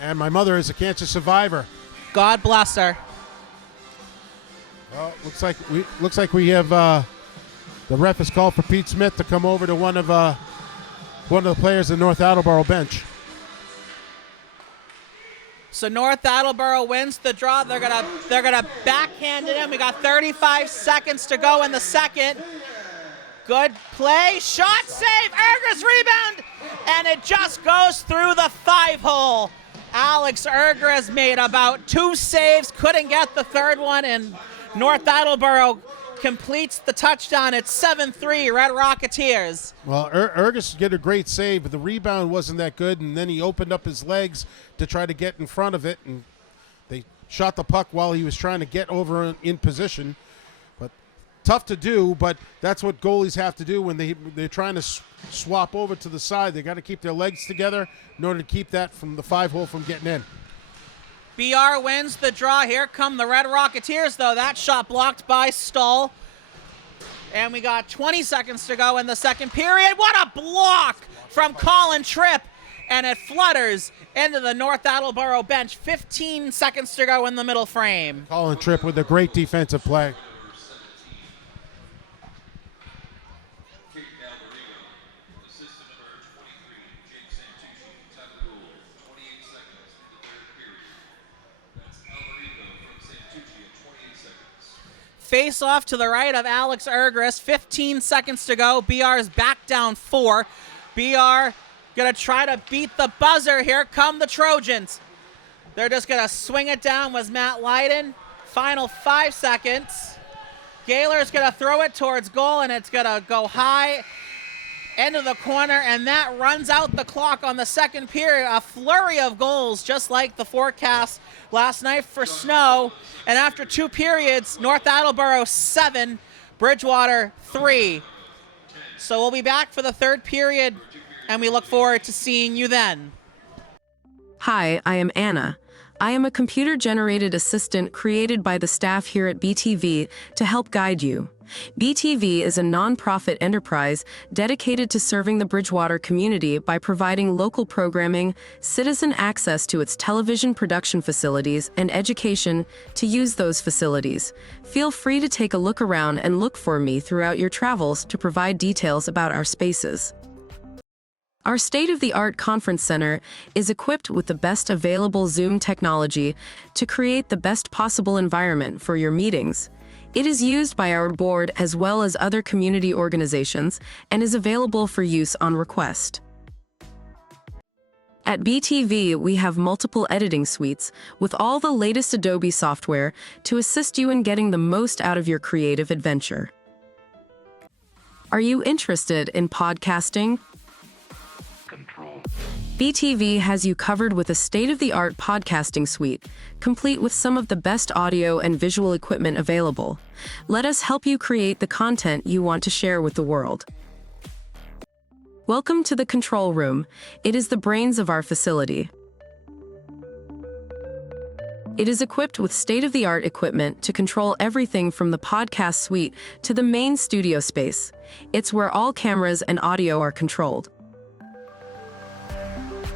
And my mother is a cancer survivor. God bless her. Well, looks like we have the ref has called for Pete Smith to come over to one of the players in North Attleboro bench. So North Attleboro wins the draw. They're gonna backhand it in. We got 35 seconds to go in the second. Good play, shot, save, Ergris rebound, and it just goes through the 5-hole. Alex Ergris made about 2 saves, couldn't get the third one, and North Attleboro completes the touchdown at 7-3, Red Rocketeers. Well, Ergis did a great save, but the rebound wasn't that good, and then he opened up his legs to try to get in front of it, and they shot the puck while he was trying to get over in position. But tough to do, but that's what goalies have to do when they're trying to swap over to the side. They got to keep their legs together in order to keep that from the 5-hole from getting in. BR wins the draw. Here come the Red Rocketeers, though. That shot blocked by Stull. And we got 20 seconds to go in the second period. What a block from Colin Tripp. and it flutters into the North Attleboro bench. 15 seconds to go in the middle frame. Colin Tripp with a great defensive play. Face off to the right of Alex Ergris. 15 seconds to go. BR's back down 4. BR gonna try to beat the buzzer. Here come the Trojans. They're just gonna swing it down with Matt Leiden. Final 5 seconds. Gaylor's gonna throw it towards goal, and it's gonna go high into the corner, and that runs out the clock on the second period. A flurry of goals, just like the forecast last night for snow. And after 2 periods, North Attleboro 7, Bridgewater 3. So we'll be back for the third period, and we look forward to seeing you then. Hi, I am Anna. I am a computer-generated assistant created by the staff here at BTV to help guide you. BTV is a non-profit enterprise dedicated to serving the Bridgewater community by providing local programming, citizen access to its television production facilities, and education to use those facilities. Feel free to take a look around and look for me throughout your travels to provide details about our spaces. Our state-of-the-art conference center is equipped with the best available Zoom technology to create the best possible environment for your meetings. It is used by our board as well as other community organizations and is available for use on request. At BTV, we have multiple editing suites with all the latest Adobe software to assist you in getting the most out of your creative adventure. Are you interested in podcasting? BTV has you covered with a state-of-the-art podcasting suite, complete with some of the best audio and visual equipment available. Let us help you create the content you want to share with the world. Welcome to the control room. It is the brains of our facility. It is equipped with state-of-the-art equipment to control everything from the podcast suite to the main studio space. It's where all cameras and audio are controlled.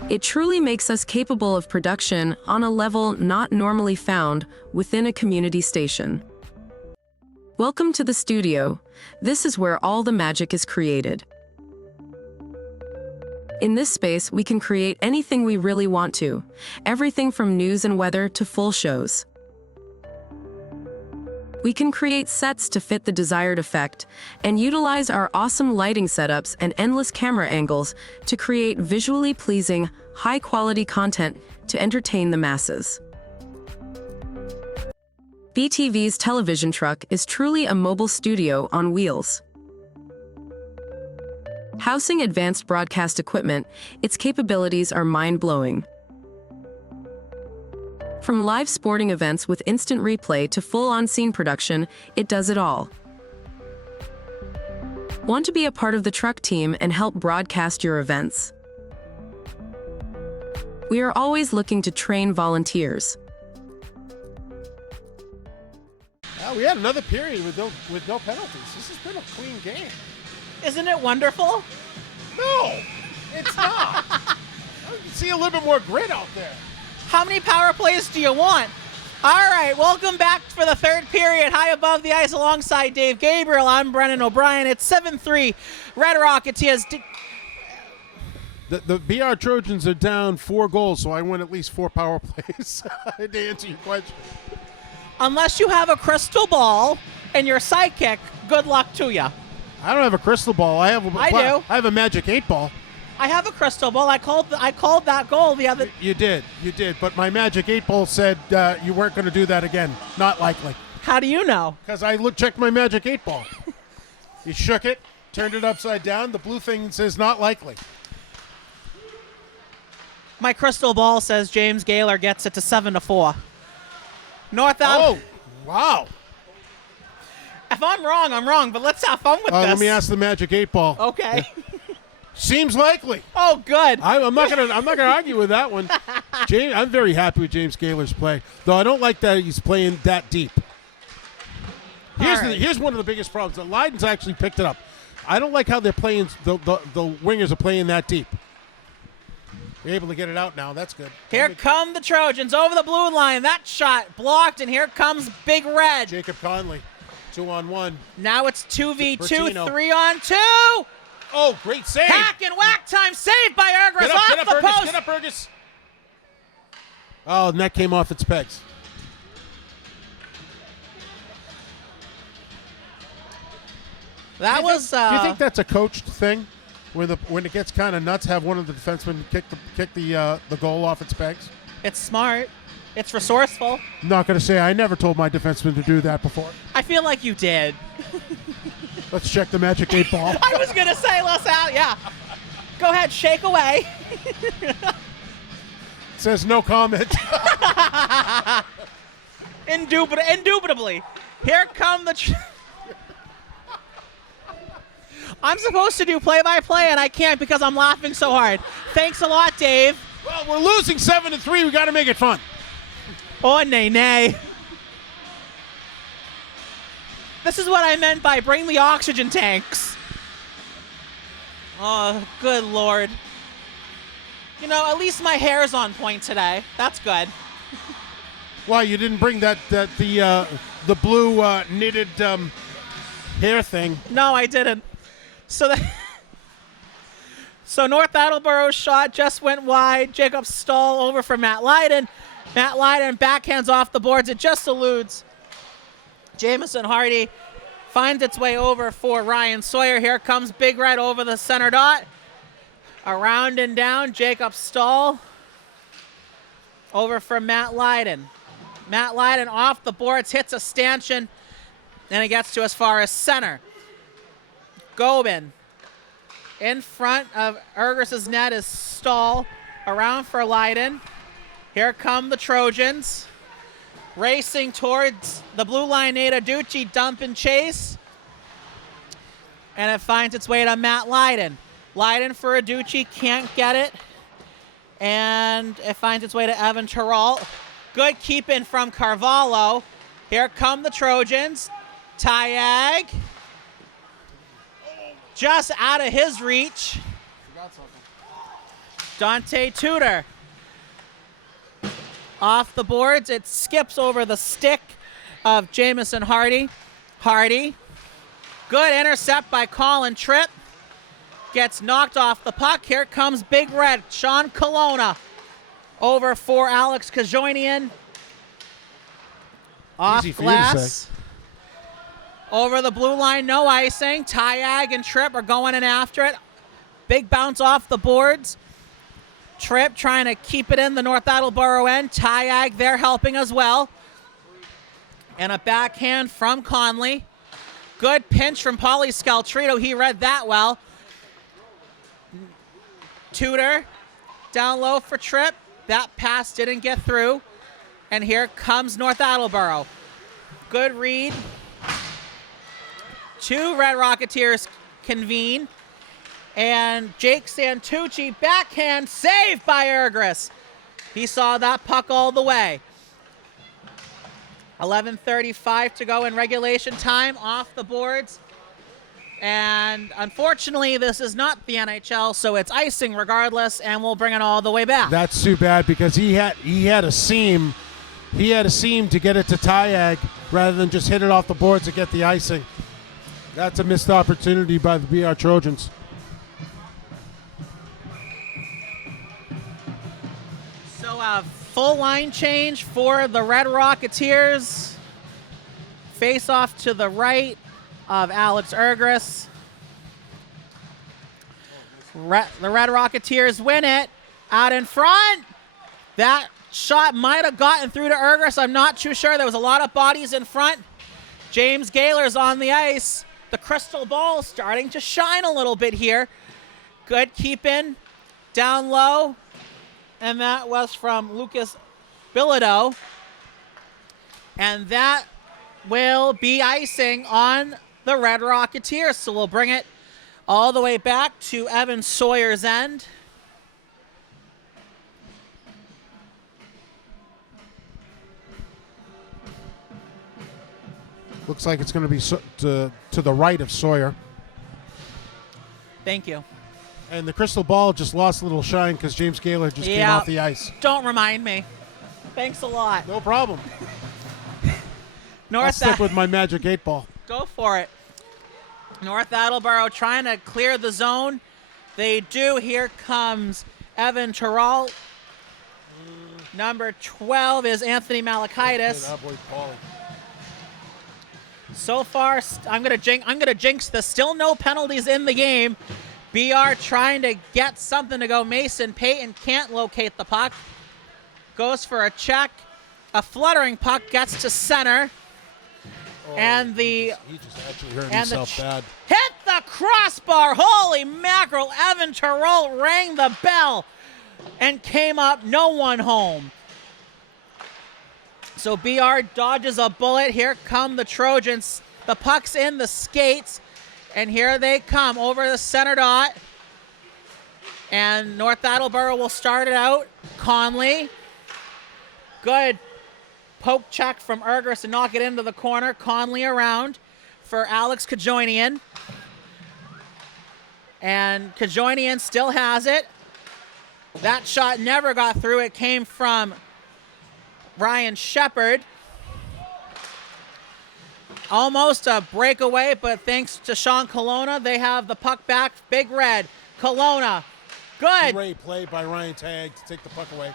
It truly makes us capable of production on a level not normally found within a community station. Welcome to the studio. This is where all the magic is created. In this space, we can create anything we really want to, everything from news and weather to full shows. We can create sets to fit the desired effect and utilize our awesome lighting setups and endless camera angles to create visually pleasing, high-quality content to entertain the masses. BTV's television truck is truly a mobile studio on wheels. Housing advanced broadcast equipment, its capabilities are mind-blowing. From live sporting events with instant replay to full on-scene production, it does it all. Want to be a part of the truck team and help broadcast your events? We are always looking to train volunteers. We had another period with no penalties. This has been a clean game. Isn't it wonderful? No, it's not. I can see a little bit more grit out there. How many power plays do you want? All right, welcome back for the third period. High above the ice alongside Dave Gabriel. I'm Brennan O'Brien. It's 7-3 Red Rocketeers. The BR Trojans are down 4 goals, so I win at least 4 power plays to answer your question. Unless you have a crystal ball and your sidekick, good luck to you. I don't have a crystal ball. I do. I have a magic 8 ball. I have a crystal ball. I called that goal the other. You did. But my magic 8 ball said you weren't going to do that again. Not likely. How do you know? Because I checked my magic 8 ball. You shook it, turned it upside down. The blue thing says not likely. My crystal ball says James Gaylor gets it to 7-4. North out. Oh, wow. If I'm wrong, I'm wrong. But let's have fun with this. Let me ask the magic 8 ball. Okay. Seems likely. Oh, good. I'm not gonna argue with that one. I'm very happy with James Gaylor's play, though I don't like that he's playing that deep. Here's one of the biggest problems. That Leiden's actually picked it up. I don't like how they're playing. The wingers are playing that deep. You're able to get it out now. That's good. Here come the Trojans over the blue line. That shot blocked, and here comes Big Red. Jacob Conley, 2-on-1. Now it's 2v2, Bertino. 3-on-2. Oh, great save. Hack and whack time, saved by Ergris off Get up, the Burgess. post. Get up, Burgess. Oh, and that came off its pegs. That was. Do you think that's a coached thing? When it gets kind of nuts, have one of the defensemen kick the goal off its pegs? It's smart. It's resourceful. I'm not going to say I never told my defenseman to do that before. I feel like you did. Let's check the magic 8 ball. I was going to say, let's out. Yeah. Go ahead, shake away. Says no comment. Indubitably. Here come the. I'm supposed to do play-by-play, and I can't because I'm laughing so hard. Thanks a lot, Dave. Well, we're losing 7-3. We got to make it fun. Oh, nay. This is what I meant by bring the oxygen tanks. Oh, good Lord. You know, at least my hair's on point today. That's good. Why, you didn't bring the blue knitted hair thing? No, I didn't. So North Attleboro's shot just went wide. Jacob Stahl over for Matt Lydon. Matt Lydon backhands off the boards. It just eludes. Jamison Hardy finds its way over for Ryan Sawyer. Here comes Big Red over the center dot. Around and down, Jacob Stahl over for Matt Lydon. Matt Lydon off the boards, hits a stanchion, and it gets to as far as center. Gobin in front of Ergris' net is Stahl. Around for Lydon. Here come the Trojans. Racing towards the blue line, Nate Aducci, dump and chase. And it finds its way to Matt Lydon. Lydon for Aducci, can't get it. And it finds its way to Evan Terrell. Good keep in from Carvalho. Here come the Trojans. Tyag. Just out of his reach. Dante Tudor. Off the boards, it skips over the stick of Jamison Hardy. Hardy. Good intercept by Colin Tripp. Gets knocked off the puck. Here comes Big Red. Sean Colonna over for Alex Kajoinian. Off Easy for you to glass. say. Over the blue line, no icing. Tyag and Tripp are going in after it. Big bounce off the boards. Tripp trying to keep it in the North Attleboro end. Tyag there helping as well. And a backhand from Conley. Good pinch from Paulie Scaltrito. He read that well. Tudor down low for Tripp. That pass didn't get through. And here comes North Attleboro. Good read. Two Red Rocketeers convene. And Jake Santucci, backhand, saved by Ergris. He saw that puck all the way. 11:35 to go in regulation time, off the boards. And unfortunately, this is not the NHL, so it's icing regardless, and we'll bring it all the way back. That's too bad because he had a seam. He had a seam to get it to Tyag rather than just hit it off the boards to get the icing. That's a missed opportunity by the BR Trojans. So a full line change for the Red Rocketeers. Face off to the right of Alex Ergris. The Red Rocketeers win it. Out in front. That shot might have gotten through to Ergris. I'm not too sure. There was a lot of bodies in front. James Gaylor's on the ice. The crystal ball starting to shine a little bit here. Good keep in. Down low. And that was from Lucas Bilodeau. And that will be icing on the Red Rocketeers. So we'll bring it all the way back to Evan Sawyer's end. Looks like it's going to be to the right of Sawyer. Thank you. And the crystal ball just lost a little shine because James Gaylor just came off the ice. Don't remind me. Thanks a lot. No problem. I'll North stick with my magic 8 ball. Go for it. North Attleboro trying to clear the zone. They do. Here comes Evan Terrell. Number 12 is Anthony Malakaitis. That boy, Paulie. So far, I'm gonna jinx this. Still no penalties in the game. BR trying to get something to go. Mason Payton can't locate the puck. Goes for a check. A fluttering puck gets to center. And he just actually hurt himself bad. Hit the crossbar. Holy mackerel. Evan Terrell rang the bell and came up. No one home. So BR dodges a bullet. Here come the Trojans. The puck's in the skates. And here they come over the center dot. And North Attleboro will start it out. Conley. Good poke check from Ergers to knock it into the corner. Conley around for Alex Kajoinian. And Kajoinian still has it. That shot never got through. It came from Ryan Shepard. Almost a breakaway, but thanks to Sean Colonna, they have the puck back. Big Red. Colonna. Good. Great play by Ryan Tagg to take the puck away.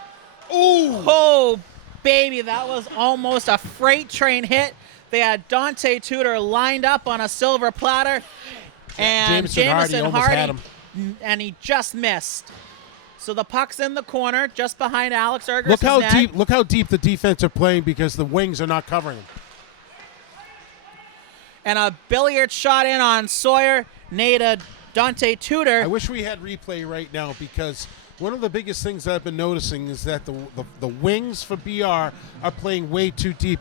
Ooh. Oh, baby, that was almost a freight train hit. They had Dante Tudor lined up on a silver platter. And Jamison almost had him. And he just missed. So the puck's in the corner, just behind Alex Ergers' net. Look how deep the defense are playing because the wings are not covering them. And a billiard shot in on Sawyer. Nada Dante Tudor. I wish we had replay right now because one of the biggest things I've been noticing is that the wings for BR are playing way too deep,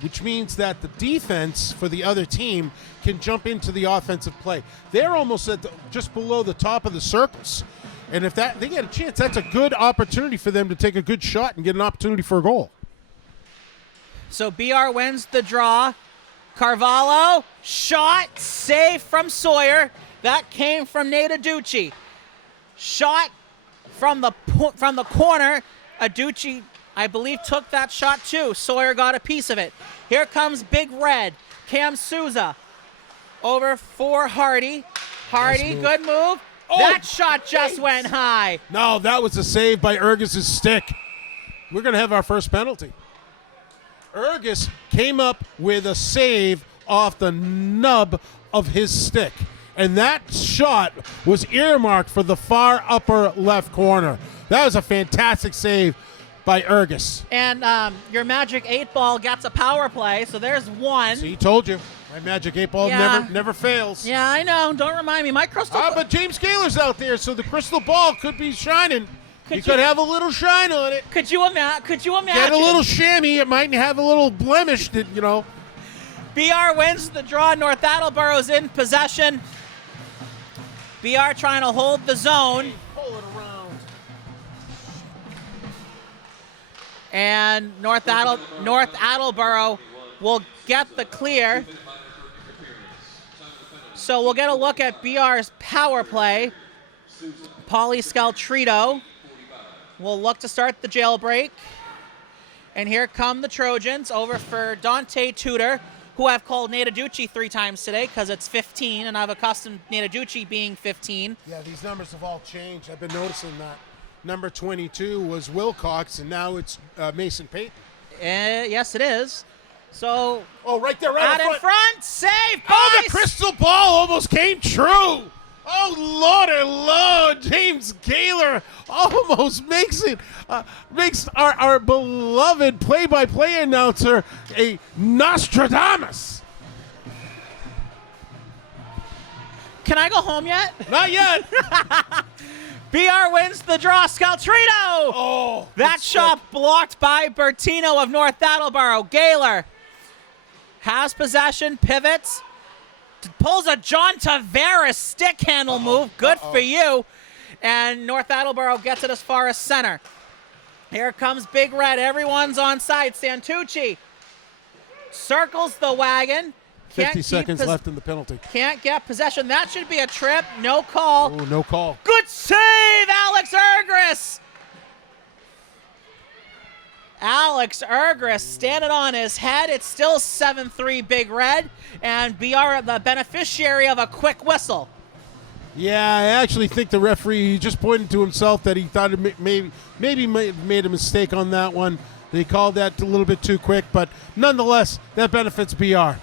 which means that the defense for the other team can jump into the offensive play. They're almost at just below the top of the circles. And if they get a chance, that's a good opportunity for them to take a good shot and get an opportunity for a goal. So BR wins the draw. Carvalho, shot, save from Sawyer. That came from Nadaducci. Shot from the corner. Aducci, I believe, took that shot too. Sawyer got a piece of it. Here comes Big Red. Cam Souza over for Hardy. Hardy, nice good move. Oh, that shot just went high. No, that was a save by Ergis' stick. We're going to have our first penalty. Ergis came up with a save off the nub of his stick. And that shot was earmarked for the far upper left corner. That was a fantastic save by Ergis. And your Magic 8 Ball gets a power play, so there's one. See, told you. My Magic 8 Ball never fails. Yeah, I know. Don't remind me. My crystal ball. But James Gaylor's out there, so the crystal ball could be shining. He could have a little shine on it. Could you imagine? Get a little chamois. It might have a little blemish, BR wins the draw. North Attleboro's in possession. BR trying to hold the zone. Pull it around. And North Attleboro will get the clear. So we'll get a look at BR's power play. Paulie Scaltrito will look to start the jailbreak. And here come the Trojans over for Dante Tudor, who I've called Nadaducci 3 times today because it's 15, and I've accustomed Nadaducci being 15. Yeah, these numbers have all changed. I've been noticing that. Number 22 was Wilcox, and now it's Mason Payton. Yes, it is. So, right there, out in front, save, boys! Oh, the crystal ball almost came true. Oh, Lord, James Gaylor almost makes our beloved play-by-play announcer a Nostradamus. Can I go home yet? Not yet. BR wins the draw. Scaltrito! Oh, that shot blocked by Bertino of North Attleboro. Gaylor has possession, pivots, pulls a John Tavares stick handle move. Good for you. And North Attleboro gets it as far as center. Here comes Big Red. Everyone's on side. Santucci circles the wagon. 50 seconds left in the penalty. Can't get possession. That should be a trip. No call. Oh, no call. Good save, Alex Ergris. Alex Ergris standing on his head. It's still 7-3 Big Red, and BR the beneficiary of a quick whistle. Yeah, I actually think the referee just pointed to himself that he thought it maybe made a mistake on that one. They called that a little bit too quick, but nonetheless, that benefits BR.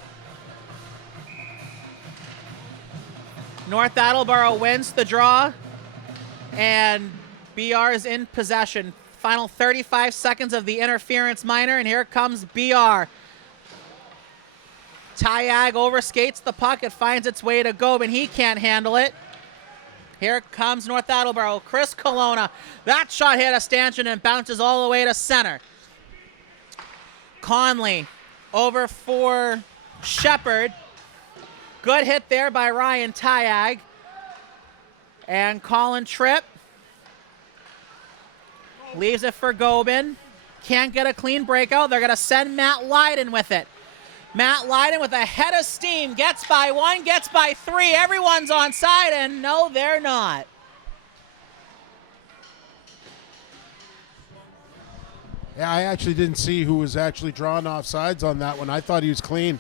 North Attleboro wins the draw, and BR is in possession. Final 35 seconds of the interference minor, and here comes BR. Tyag overskates the puck. It finds its way to Gobin. He can't handle it. Here comes North Attleboro. Chris Colonna. That shot hit a stanchion and bounces all the way to center. Conley over for Shepard. Good hit there by Ryan Tyag. And Colin Tripp leaves it for Gobin. Can't get a clean breakout. They're going to send Matt Lydon with it. Matt Lydon with a head of steam. Gets by one, gets by three. Everyone's on side, and no, they're not. Yeah, I actually didn't see who was actually drawn off sides on that one. I thought he was clean.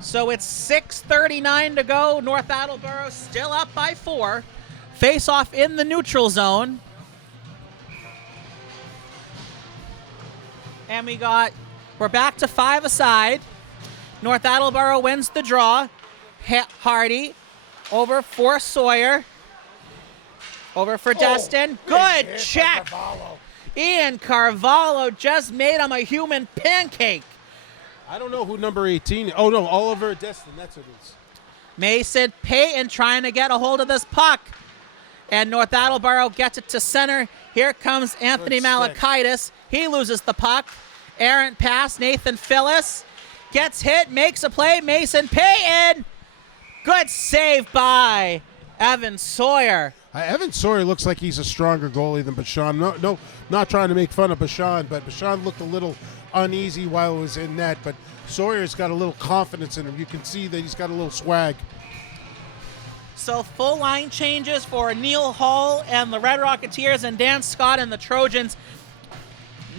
So it's 6:39 to go. North Attleboro still up by 4. Face off in the neutral zone. And we're back to 5 aside. North Attleboro wins the draw. Hardy over for Sawyer. Over for Destin. Good check. Ian Carvalho just made him a human pancake. I don't know who number 18. Oh, no, Oliver Destin. That's what it is. Mason Payton trying to get a hold of this puck. And North Attleboro gets it to center. Here comes Anthony Malakaitis. He loses the puck. Errant pass. Nathan Phyllis gets hit, makes a play. Mason Payton. Good save by Evan Sawyer. Evan Sawyer looks like he's a stronger goalie than Bashan. No, not trying to make fun of Bashan, but Bashan looked a little uneasy while it was in net, but Sawyer's got a little confidence in him. You can see that he's got a little swag. So full line changes for Neil Hall and the Red Rocketeers and Dan Scott and the Trojans.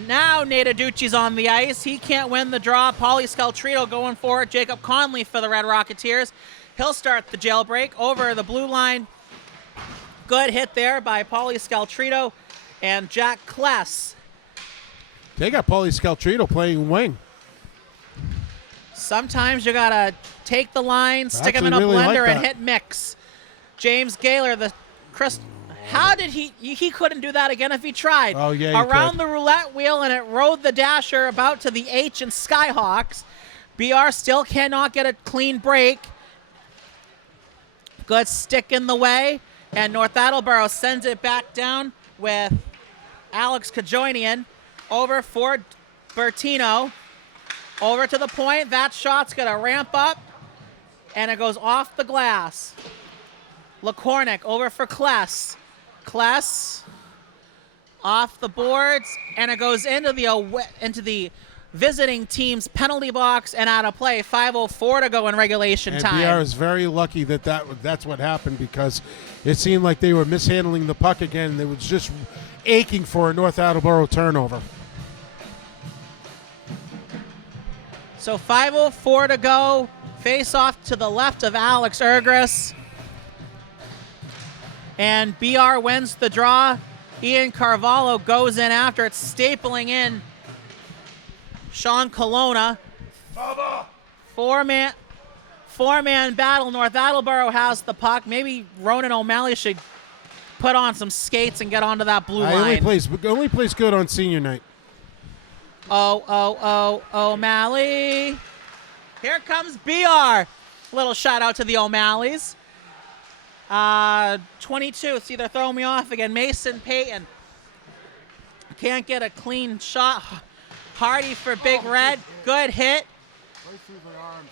Now Nate Aducci's on the ice. He can't win the draw. Paulie Scaltrito going for it. Jacob Conley for the Red Rocketeers. He'll start the jailbreak over the blue line. Good hit there by Paulie Scaltrito and Jack Kless. They got Paulie Scaltrito playing wing. Sometimes you gotta take the line, stick them in a blender, and hit mix. James Gaylor, how did he couldn't do that again if he tried. Oh, yeah, around the roulette wheel, and it rode the dasher about to the H and Skyhawks. BR still cannot get a clean break. Good stick in the way, and North Attleboro sends it back down with Alex Kajoinian over for Bertino. Over to the point. That shot's going to ramp up, and it goes off the glass. LaCornick over for Kless. Kless off the boards, and it goes into the visiting team's penalty box and out of play. 5:04 to go in regulation time. BR is very lucky that's what happened, because it seemed like they were mishandling the puck again. They was just aching for a North Attleboro turnover. So 5:04 to go. Face off to the left of Alex Ergris. And BR wins the draw. Ian Carvalho goes in after it, stapling in Sean Colonna. Four-man battle. North Attleboro has the puck. Maybe Ronan O'Malley should put on some skates and get onto that blue line. Only plays good on senior night. O'Malley. Here comes BR. Little shout out to the O'Malleys. 22. See, they're throwing me off again. Mason Payton. Can't get a clean shot. Hardy for Big Red. Good hit. Right through the arms.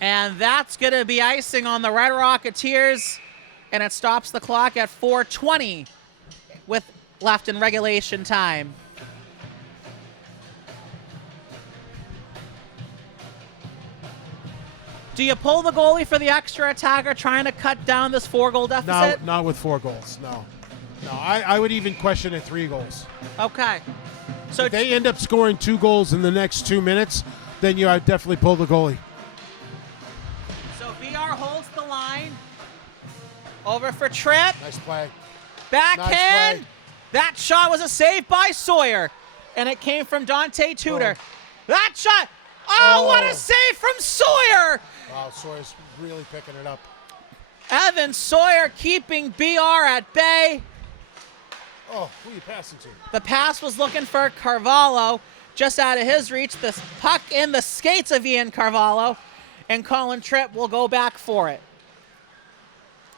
And that's going to be icing on the Red Rocketeers. And it stops the clock at 4:20 with left in regulation time. Do you pull the goalie for the extra attacker trying to cut down this 4-goal deficit? Not with 4 goals, no. No, I would even question it 3 goals. Okay. So If they end up scoring 2 goals in the next 2 minutes, then you would definitely pull the goalie. So BR holds the line. Over for Tripp. Nice play. Backhand. Nice play. That shot was a save by Sawyer. And it came from Dante Tudor. That shot. Oh, what a save from Sawyer. Wow, Sawyer's really picking it up. Evan Sawyer keeping BR at bay. Oh, who are you passing to? The pass was looking for Carvalho. Just out of his reach. The puck in the skates of Ian Carvalho. And Colin Tripp will go back for it.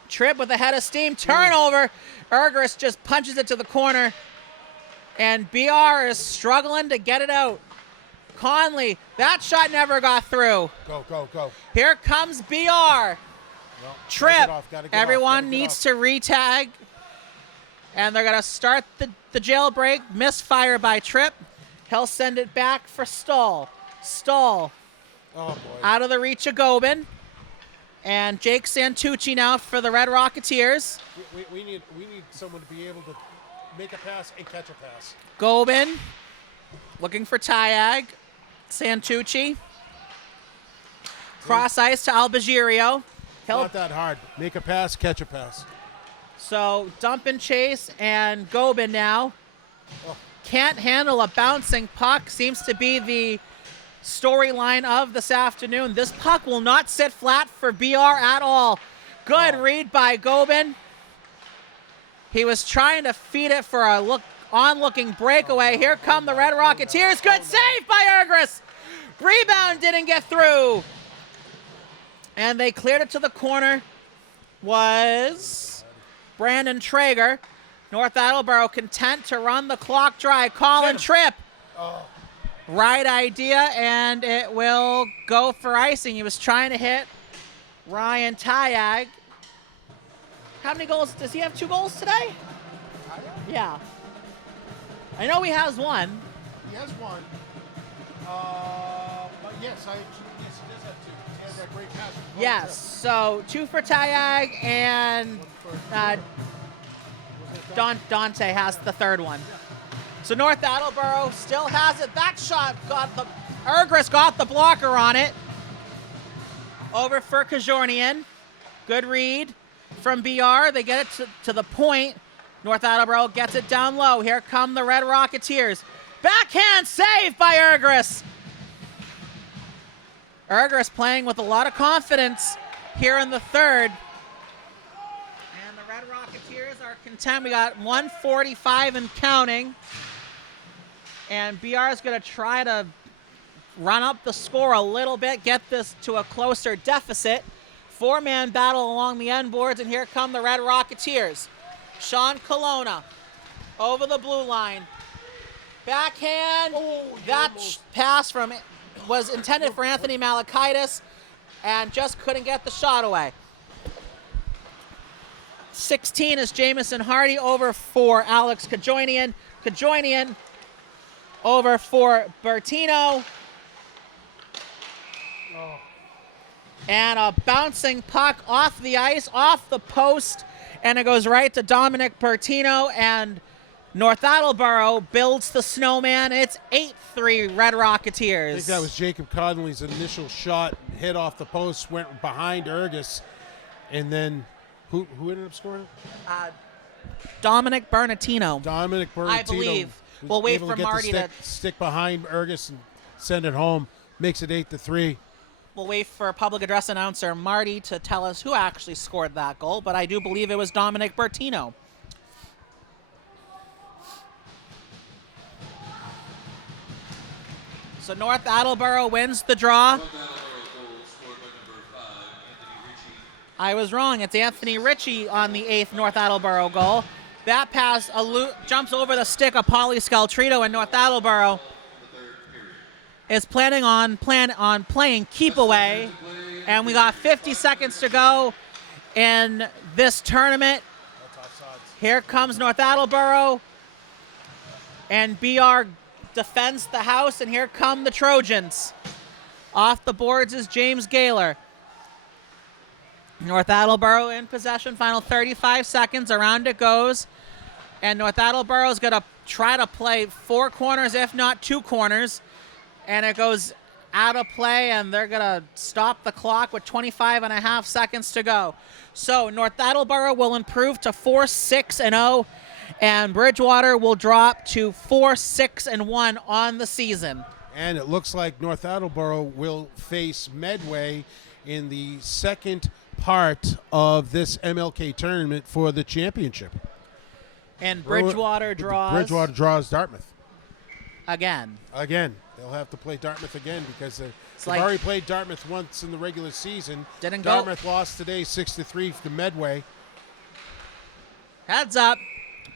Tripp with a head of steam. Turnover. Ergris just punches it to the corner. And BR is struggling to get it out. Conley, that shot never got through. Go, go, go. Here comes BR. Well, Tripp. Gotta get Everyone off. needs to retag. And they're going to start the jailbreak. Misfire by Tripp. He'll send it back for Stahl. Stahl Oh, boy. out of the reach of Gobin. And Jake Santucci now for the Red Rocketeers. We need someone to be able to make a pass and catch a pass. Gobin looking for Tyag. Santucci. Cross ice to Albagirio. Not that hard. Make a pass, catch a pass. So dump and chase and Gobin now. Can't handle a bouncing puck. Seems to be the storyline of this afternoon. This puck will not sit flat for BR at all. Good read by Gobin. He was trying to feed it for a on-looking breakaway. Here come the Red Rocketeers. Good save by Ergris. Rebound didn't get through. And they cleared it to the corner. Was Brandon Traeger. North Attleboro content to run the clock dry. Colin Tripp. Right idea, and it will go for icing. He was trying to hit Ryan Tyag. How many goals? Does he have 2 goals today? Yeah. I know he has 1. He has 1. But yes, he does have 2. He has that great pass. Yes, so 2 for Tyag, and Dante has the 3rd one. So North Attleboro still has it. That shot Ergris got the blocker on it. Over for Kajornian. Good read from BR. They get it to the point. North Attleboro gets it down low. Here come the Red Rocketeers. Backhand save by Ergris. Ergris playing with a lot of confidence here in the 3rd. And the Red Rocketeers are content. We got 1:45 and counting. And BR is going to try to run up the score a little bit, get this to a closer deficit. 4-man battle along the end boards, and here come the Red Rocketeers. Sean Colonna over the blue line. Backhand. Pass was intended for Anthony Malakaitis and just couldn't get the shot away. 16 is Jamison Hardy over for Alex Kajornian. Kajornian over for Bertino. And a bouncing puck off the ice, off the post, and it goes right to Dominic Bertino, and North Attleboro builds the snowman. It's 8-3 Red Rocketeers. I think that was Jacob Connolly's initial shot, hit off the post, went behind Ergis, and then who ended up scoring? Dominic Bernatino. Dominic Bernatino. I believe. We'll wait for Marty to stick behind Ergis and send it home. Makes it 8-3. We'll wait for public address announcer Marty to tell us who actually scored that goal, but I do believe it was Dominic Bertino. So North Attleboro wins the draw. I was wrong. It's Anthony Ritchie on the 8th North Attleboro goal. That pass jumps over the stick of Pauly Scaltrito, and North Attleboro is planning on playing keep away, and we got 50 seconds to go in this tournament. Here comes North Attleboro, and BR defends the house, and here come the Trojans. Off the boards is James Gaylor. North Attleboro in possession, final 35 seconds, around it goes. And North Attleboro is going to try to play 4 corners, if not 2 corners. And it goes out of play, and they're going to stop the clock with 25.5 seconds to go. So North Attleboro will improve to 4-6-0, and Bridgewater will drop to 4-6-1 on the season. And it looks like North Attleboro will face Medway in the second part of this MLK tournament for the championship. And Bridgewater draws Dartmouth. Again. They'll have to play Dartmouth again because they've like already played Dartmouth once in the regular season. Didn't go. Dartmouth lost today 6-3 to Medway. Heads up.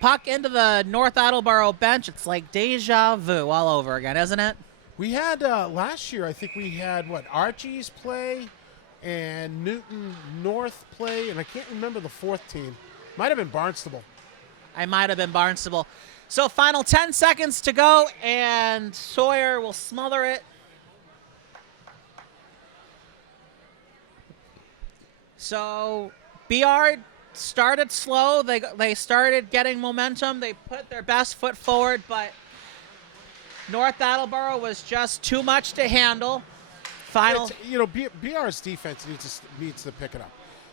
Puck into the North Attleboro bench. It's like deja vu all over again, isn't it? We had last year, I think we had Archie's play and Newton North play, and I can't remember the 4th team. Might have been Barnstable. I might have been Barnstable. So final 10 seconds to go, and Sawyer will smother it. So BR started slow. They started getting momentum. They put their best foot forward, but North Attleboro was just too much to handle. Final. BR's defense needs to pick it up.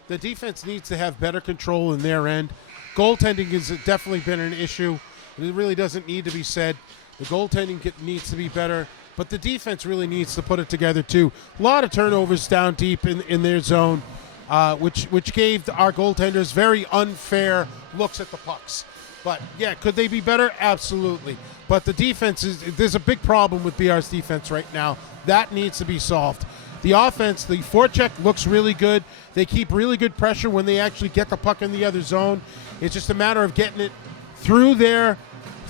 The defense needs to have better control in their end. Goaltending has definitely been an issue. It really doesn't need to be said. The goaltending needs to be better, but the defense really needs to put it together too. A lot of turnovers down deep in their zone, which gave our goaltenders very unfair looks at the pucks. But yeah, could they be better? Absolutely. But the defense there's a big problem with BR's defense right now. That needs to be solved. The offense, the forecheck looks really good. They keep really good pressure when they actually get the puck in the other zone. It's just a matter of getting it through their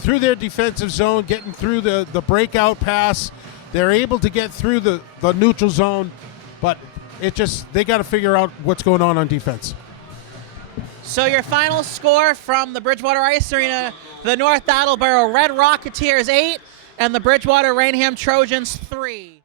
defensive zone, getting through the breakout pass. They're able to get through the neutral zone, but they got to figure out what's going on defense. So your final score from the Bridgewater Ice Arena, the North Attleboro Red Rocketeers 8 and the Bridgewater Raynham Trojans 3.